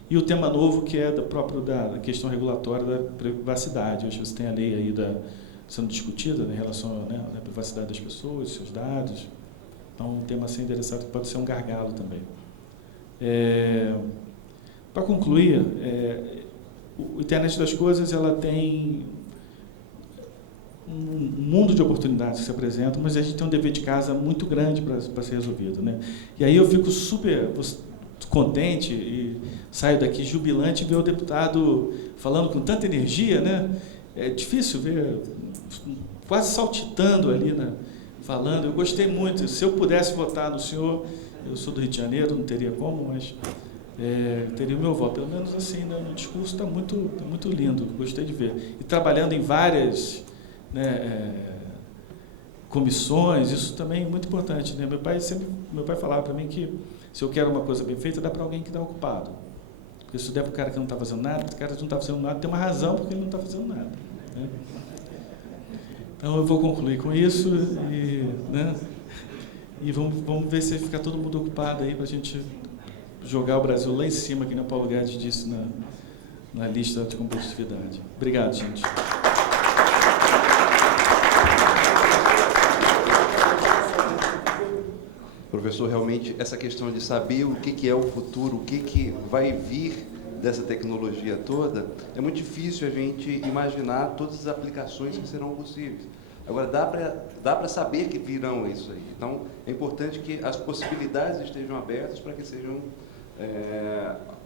E o tema novo, que é da questão regulatória da privacidade. Hoje você tem a lei aí sendo discutida, né, em relação, né, à privacidade das pessoas, seus dados. Então, um tema a ser endereçado que pode ser um gargalo também. Para concluir, a internet das coisas ela tem um mundo de oportunidades que se apresentam, mas a gente tem um dever de casa muito grande para ser resolvido, né? E aí eu fico super contente e saio daqui jubilante ver o deputado falando com tanta energia, né? É difícil ver, quase saltitando ali, né? Falando. Eu gostei muito. Se eu pudesse votar no senhor, eu sou do Rio de Janeiro, não teria como, mas teria o meu voto. Pelo menos assim, né, no discurso está muito lindo, gostei de ver. E trabalhando em várias, né, comissões, isso também é muito importante, né? Meu pai falava para mim que se eu quero uma coisa bem feita, dá para alguém que está ocupado. Porque se der para o cara que não está fazendo nada, o cara que não está fazendo nada tem uma razão porque ele não está fazendo nada, né? Então eu vou concluir com isso e vamos ver se fica todo mundo ocupado aí para a gente jogar o Brasil lá em cima, que nem o Paulo Guedes disse na lista de competitividade. Obrigado, gente. Professor, realmente essa questão de saber o que é o futuro, o que vai vir dessa tecnologia toda, é muito difícil a gente imaginar todas as aplicações que serão possíveis. Agora, dá para saber que virão isso aí. Então, é importante que as possibilidades estejam abertas para que sejam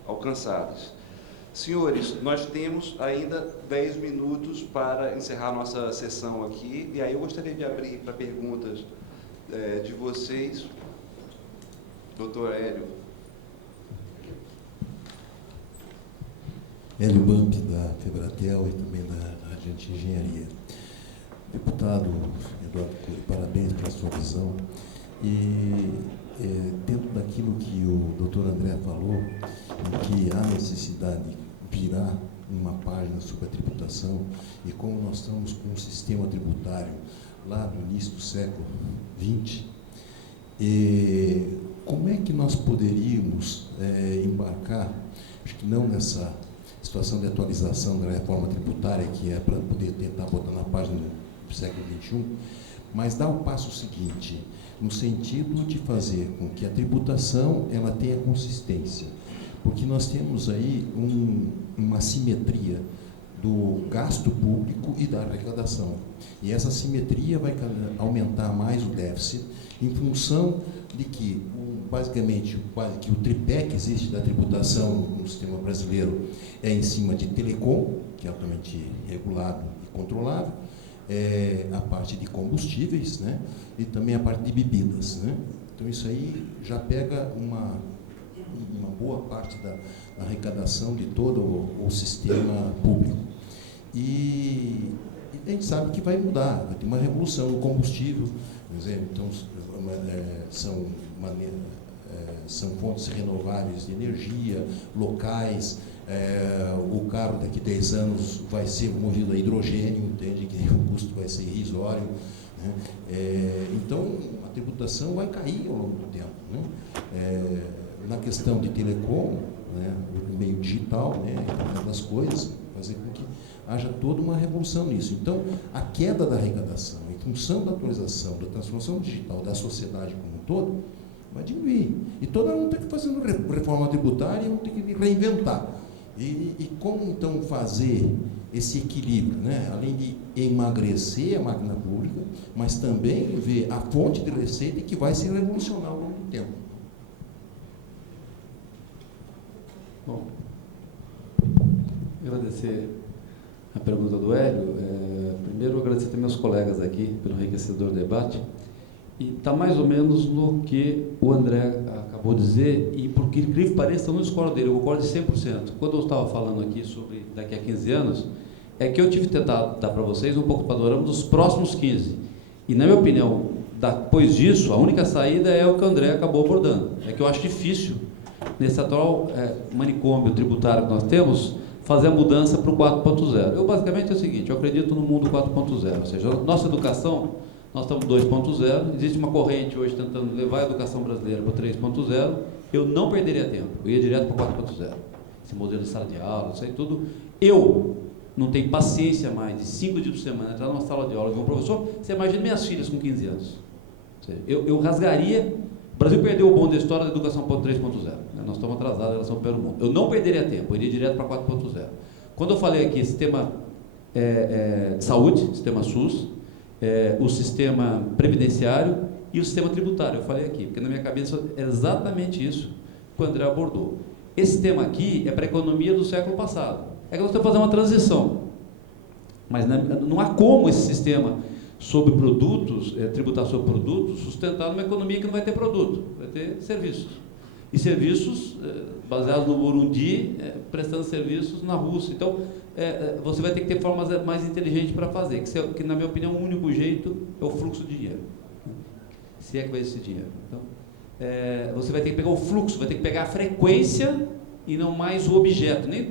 alcançadas. Senhores, nós temos ainda 10 minutos para encerrar nossa sessão aqui, e aí eu gostaria de abrir para perguntas de vocês. Doutor Hélio. Hélio Bamp, da Febratel e também da Radiante Engenharia. Deputado Eduardo Cury, parabéns pela sua visão. E dentro daquilo que o doutor André falou, em que há necessidade, virar uma página sobre a tributação, e como nós estamos com um sistema tributário lá do início do século XX, como é que nós poderíamos embarcar, acho que não nessa situação de atualização da reforma tributária, que é para poder tentar botar na página do século XXI, mas dar o passo seguinte, no sentido de fazer com que a tributação ela tenha consistência, porque nós temos aí uma simetria do gasto público e da arrecadação, e essa simetria vai aumentar mais o déficit em função de que, basicamente, que o tripé que existe da tributação no sistema brasileiro é em cima de telecom, que é altamente regulado e controlado, a parte de combustíveis, né, e também a parte de bebidas, né. Então isso aí já pega uma boa parte da arrecadação de todo o sistema público. E a gente sabe que vai mudar, vai ter uma revolução no combustível, por exemplo, então são fontes renováveis de energia, locais. O carro daqui a 10 anos vai ser movido a hidrogênio, entende? Que o custo vai ser irrisório, né? Então, a tributação vai cair ao longo do tempo, né? Na questão de telecom, né, o meio digital, né, das coisas, fazer com que haja toda uma revolução nisso. Então, a queda da arrecadação, em função da atualização, da transformação digital da sociedade como um todo, vai diminuir. E todo mundo tem que fazer reforma tributária e tem que reinventar. E como, então, fazer esse equilíbrio, né? Além de emagrecer a máquina pública, mas também ver a fonte de receita que vai se revolucionar ao longo do tempo. Bom, agradecer a pergunta do Hélio. Primeiro, agradecer também aos colegas aqui pelo enriquecedor debate. E está mais ou menos no que o André acabou de dizer, e por que incrível que pareça, eu não discordo dele, eu concordo de 100%. Quando eu estava falando aqui sobre daqui a 15 anos, é que eu tive que tentar dar para vocês um pouco do panorama dos próximos 15. E, na minha opinião, depois disso, a única saída é o que o André acabou abordando. É que eu acho difícil, nesse atual manicômio tributário que nós temos, fazer a mudança para o 4.0. Eu, basicamente, é o seguinte, eu acredito no mundo 4.0, ou seja, nossa educação, nós estamos 2.0, existe uma corrente hoje tentando levar a educação brasileira para 3.0, eu não perderia tempo, eu ia direto para 4.0. Esse modelo de sala de aula, isso aí tudo. Eu não tenho paciência mais de 5 dias por semana entrar numa sala de aula e ver um professor. Você imagina minhas filhas com 15 anos. Eu rasgaria. O Brasil perdeu o bonde da história da educação 3.0. Nós estamos atrasados em relação ao primeiro mundo. Eu não perderia tempo, eu iria direto para 4.0. Quando eu falei aqui sistema de saúde, sistema SUS, o sistema previdenciário e o sistema tributário, eu falei aqui, porque na minha cabeça é exatamente isso que o André abordou. Esse tema aqui é para a economia do século passado. É que nós temos que fazer uma transição. Mas não há como esse sistema sobre produtos, tributar sobre produtos, sustentar numa economia que não vai ter produto, vai ter serviços. E serviços baseados no Burundi, prestando serviços na Rússia. Então, você vai ter que ter formas mais inteligentes para fazer, que, na minha opinião, o único jeito é o fluxo de dinheiro. Se é que vai existir dinheiro. Então, você vai ter que pegar o fluxo, vai ter que pegar a frequência e não mais o objeto, nem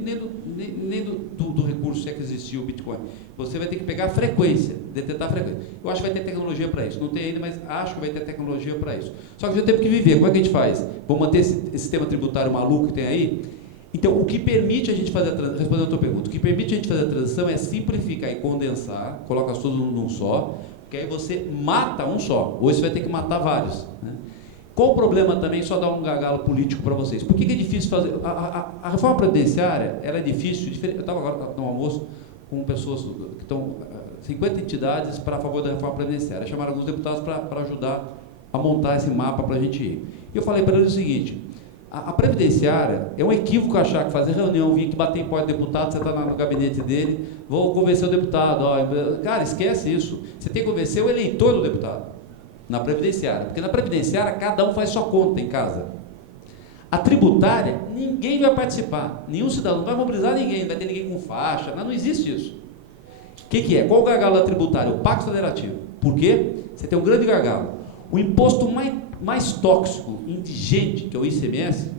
do recurso, se é que existia o Bitcoin. Você vai ter que pegar a frequência, detectar a frequência. Eu acho que vai ter tecnologia para isso. Não tem ainda, mas acho que vai ter tecnologia para isso. Só que a gente tem que viver. Como é que a gente faz? Vamos manter esse sistema tributário maluco que tem aí? Então, o que permite a gente fazer a transição, respondendo a tua pergunta, o que permite a gente fazer a transição é simplificar e condensar, coloca tudo num só, porque aí você mata um só. Hoje você vai ter que matar vários, né? Qual o problema também, só dar um gargalo político para vocês? Por que é difícil fazer? A reforma previdenciária, ela é difícil, eu estava agora no almoço com pessoas que estão, 50 entidades para a favor da reforma previdenciária, chamaram alguns deputados para ajudar a montar esse mapa para a gente ir. E eu falei para eles o seguinte, a previdenciária é um equívoco achar que fazer reunião, vir aqui bater em porta de deputado, você está no gabinete dele, vou convencer o deputado, cara, esquece isso, você tem que convencer o eleitor do deputado. Na previdenciária, porque na previdenciária cada um faz sua conta em casa. A tributária, ninguém vai participar, nenhum cidadão, não vai mobilizar ninguém, não vai ter ninguém com faixa, não existe isso. O que é? Qual o gargalo da tributária? O pacto federativo. Por quê? Você tem um grande gargalo. O imposto mais tóxico, indigente, que é o ICMS,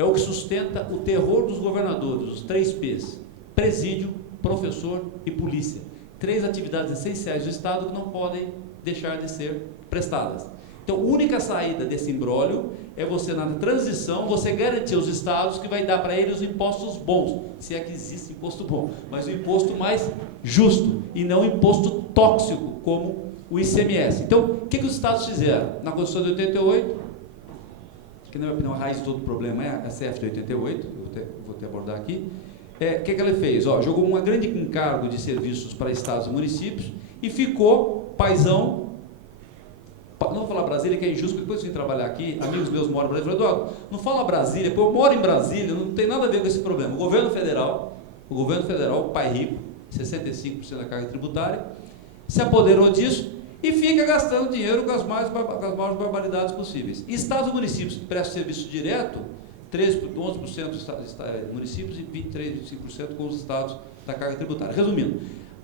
é o que sustenta o terror dos governadores, os 3 P's: presídio, professor e polícia. 3 atividades essenciais do Estado que não podem deixar de ser prestadas. Então, a única saída desse imbróglio é você, na transição, você garantir aos estados que vai dar para eles os impostos bons, se é que existe imposto bom, mas o imposto mais justo e não o imposto tóxico, como o ICMS. Então, o que os estados fizeram? Na Constituição de 88, que na minha opinião a raiz de todo o problema é a CF de 88, eu vou te abordar aqui, o que ela fez? Jogou um grande encargo de serviços para estados e municípios e ficou paizão. Não vou falar Brasília, que é injusto, porque depois que eu vim trabalhar aqui, amigos meus moram em Brasília, Eduardo, não fala Brasília, porque eu moro em Brasília, não tem nada a ver com esse problema. O governo federal, o pai rico, 65% da carga tributária, se apoderou disso e fica gastando dinheiro com as maiores barbaridades possíveis. E estados e municípios prestam serviço direto, 11% dos municípios e 23%, 25% com os estados da carga tributária. Resumindo,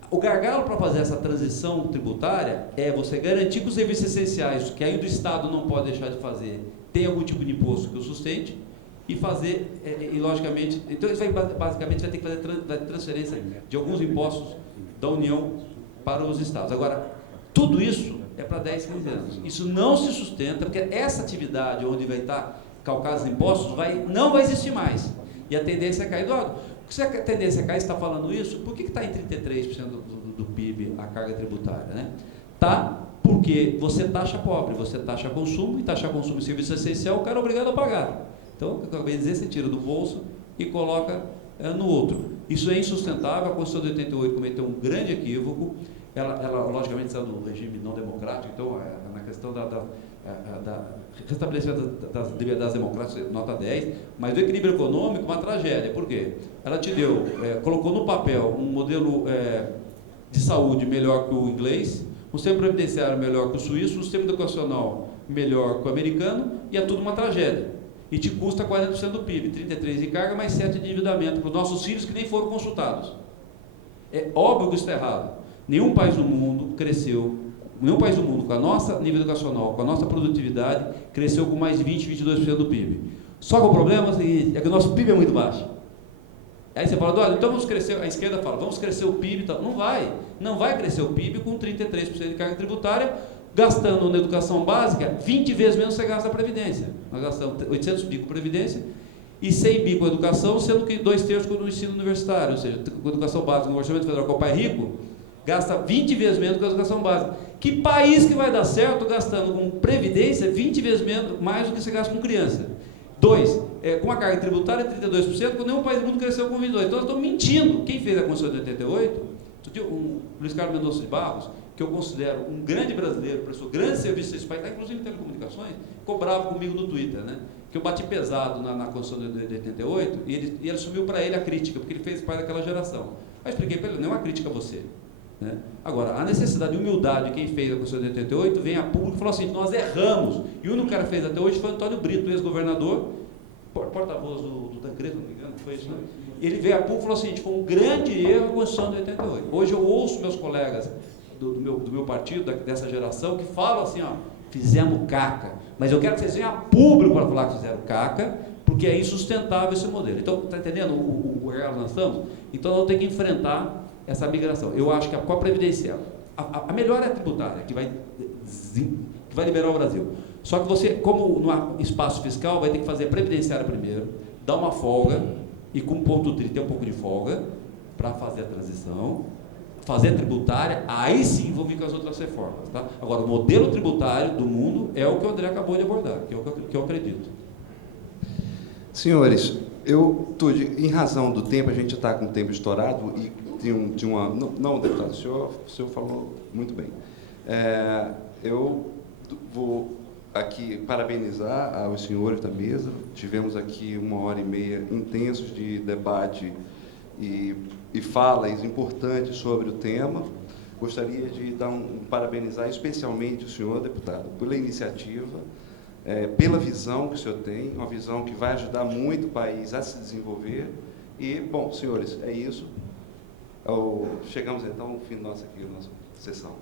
o gargalo para fazer essa transição tributária é você garantir que os serviços essenciais, que ainda o Estado não pode deixar de fazer, tem algum tipo de imposto que o sustente, e fazer, e logicamente, então isso basicamente vai ter que fazer transferência de alguns impostos da União para os Estados. Agora, tudo isso é para 10, 15 anos. Isso não se sustenta, porque essa atividade onde vai estar calcados os impostos não vai existir mais. E a tendência é cair. Eduardo, se a tendência é cair, você está falando isso, por que está em 33% do PIB a carga tributária? Né? Tá, porque você taxa pobre, você taxa consumo, e taxa consumo em serviço essencial, o cara é obrigado a pagar. Então, o que eu acabei de dizer, você tira do bolso e coloca no outro. Isso é insustentável. A Constituição de 88 cometeu um grande equívoco. Ela logicamente, está no regime não democrático, então, na questão da restabelecimento das liberdades democráticas, nota 10, mas do equilíbrio econômico, uma tragédia. Por quê? Ela te deu, colocou no papel um modelo de saúde melhor que o inglês, um sistema previdenciário melhor que o suíço, um sistema educacional melhor que o americano, e é tudo uma tragédia. E te custa 40% do PIB, 33% de carga, mais 7% de endividamento para os nossos filhos que nem foram consultados. É óbvio que isso está errado. Nenhum país do mundo cresceu, nenhum país do mundo, com a nossa nível educacional, com a nossa produtividade, cresceu com mais de 20%, 22% do PIB. Só que o problema é o seguinte, é que o nosso PIB é muito baixo. Aí você fala, então vamos crescer, a esquerda fala, vamos crescer o PIB e tal. Não vai crescer o PIB com 33% de carga tributária, gastando na educação básica 20 vezes menos você gasta na Previdência. Nós gastamos 800 bi com Previdência e 100 bi com educação, sendo que 2/3 com o ensino universitário, ou seja, com educação básica, no orçamento federal, que é o pai rico, gasta 20 vezes menos com a educação básica. Que país que vai dar certo gastando com Previdência 20 vezes mais do que você gasta com criança? 2, com a carga tributária 32%, quando nenhum país do mundo cresceu com 22%. Então, nós estamos mentindo. Quem fez a Constituição de 88, o Luiz Carlos Mendonça de Barros, que eu considero um grande brasileiro, prestou grande serviço a esse país, inclusive em telecomunicações, ficou bravo comigo no Twitter, né? Que eu bati pesado na Constituição de 88 e ele assumiu para ele a crítica, porque ele fez parte daquela geração. Aí eu expliquei para ele, não é uma crítica a você. Né? Agora, a necessidade de humildade de quem fez a Constituição de 88 vem a público e falou assim, nós erramos. E o único cara que fez até hoje foi Antônio Brito, ex-governador, porta-voz do Tancredo, não me engano, foi isso, né? Ele veio a público e falou assim, foi um grande erro a Constituição de 88. Hoje eu ouço meus colegas do meu partido, dessa geração, que falam assim, fizemos caca. Mas eu quero que vocês venham a público para falar que fizeram caca, porque é insustentável esse modelo. Então, está entendendo o real que nós estamos? Então, nós temos que enfrentar essa migração. Eu acho que com a Previdência, a melhor é a tributária, que vai liberar o Brasil. Só que você, como no espaço fiscal, vai ter que fazer a previdenciária primeiro, dar uma folga, e com ponto 30 ter um pouco de folga, para fazer a transição, fazer a tributária, aí sim vão vir com as outras reformas. Tá? Agora, o modelo tributário do mundo é o que o André acabou de abordar, que é o que eu acredito. Senhores, em razão do tempo, a gente está com o tempo estourado, e não, deputado, o senhor falou muito bem. Eu vou aqui parabenizar aos senhores da mesa. Tivemos aqui 1h30 intensos de debate e falas importantes sobre o tema. Gostaria de parabenizar especialmente o senhor, deputado, pela iniciativa, pela visão que o senhor tem, uma visão que vai ajudar muito o país a se desenvolver. E, bom, senhores, é isso. Chegamos, então, ao fim da nossa sessão.